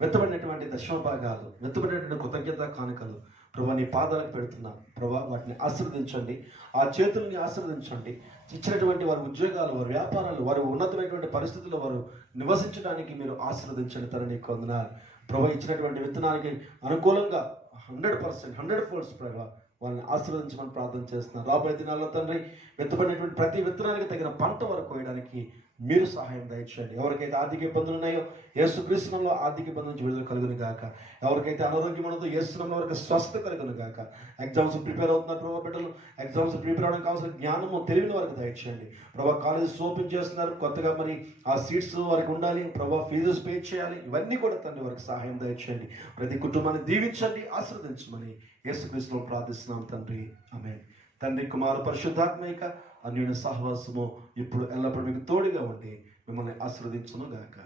వెత్తబడినటువంటి దశమ భాగాలు, వెత్తబడినటువంటి కృతజ్ఞత కానుకలు ప్రభా నీ పాదాలకు పెడుతున్నాం. ప్రభా వాటిని ఆశీర్వదించండి, ఆ చేతుల్ని ఆశీర్వదించండి. ఇచ్చినటువంటి వారి ఉద్యోగాలు, వారి వ్యాపారాలు, వారి ఉన్నతమైనటువంటి పరిస్థితుల్లో వారు నివసించడానికి మీరు ఆశీర్వదించండి. తన నీకు వందనాలు ప్రభా. ఇచ్చినటువంటి విత్తనానికి అనుకూలంగా 100%, 100 ప్రభా వాళ్ళని ఆశీర్వదించమని ప్రార్థన చేస్తున్నారు. రాబోయే దినాల్లో తండ్రి, వెత్తబడినటువంటి ప్రతి విత్తనానికి తగిన పంట వరకు కోయడానికి మీరు సహాయం దయచేయండి. ఎవరికైతే ఆర్థిక ఇబ్బందులు ఉన్నాయో యేసుక్రీస్తు నామములో ఆర్థిక ఇబ్బందుల నుంచి విడుదల కలుగును గాక. ఎవరికైతే అనారోగ్యం ఉన్నదో యేసు నామములో వారికి స్వస్థత కలుగును గాక. ఎగ్జామ్స్ ప్రిపేర్ అవుతున్నారు ప్రభావ బిడ్డలు, ఎగ్జామ్స్ ప్రిపేర్ అవడానికి కావాల్సిన జ్ఞానము, తెలివిని వారికి దయచేయండి ప్రభావ. కాలేజెస్ ఓపెన్ చేస్తున్నారు, కొత్తగా మరి ఆ సీట్స్ వారికి ఉండాలి ప్రభావ, ఫీజెస్ పే చేయాలి. ఇవన్నీ కూడా తండ్రి వారికి సహాయం దయచేయండి. ప్రతి కుటుంబాన్ని దీవించండి, ఆశీర్వదించమని యేసుక్రీస్తులో ప్రార్థిస్తున్నాం తండ్రి. ఆమేన్. తండ్రి, కుమార, పరిశుద్ధాత్మైక అన్యోన్య సహవాసము ఇప్పుడు ఎల్లప్పుడూ మీకు తోడుగా ఉండి మిమ్మల్ని ఆశీర్వదించును గాక.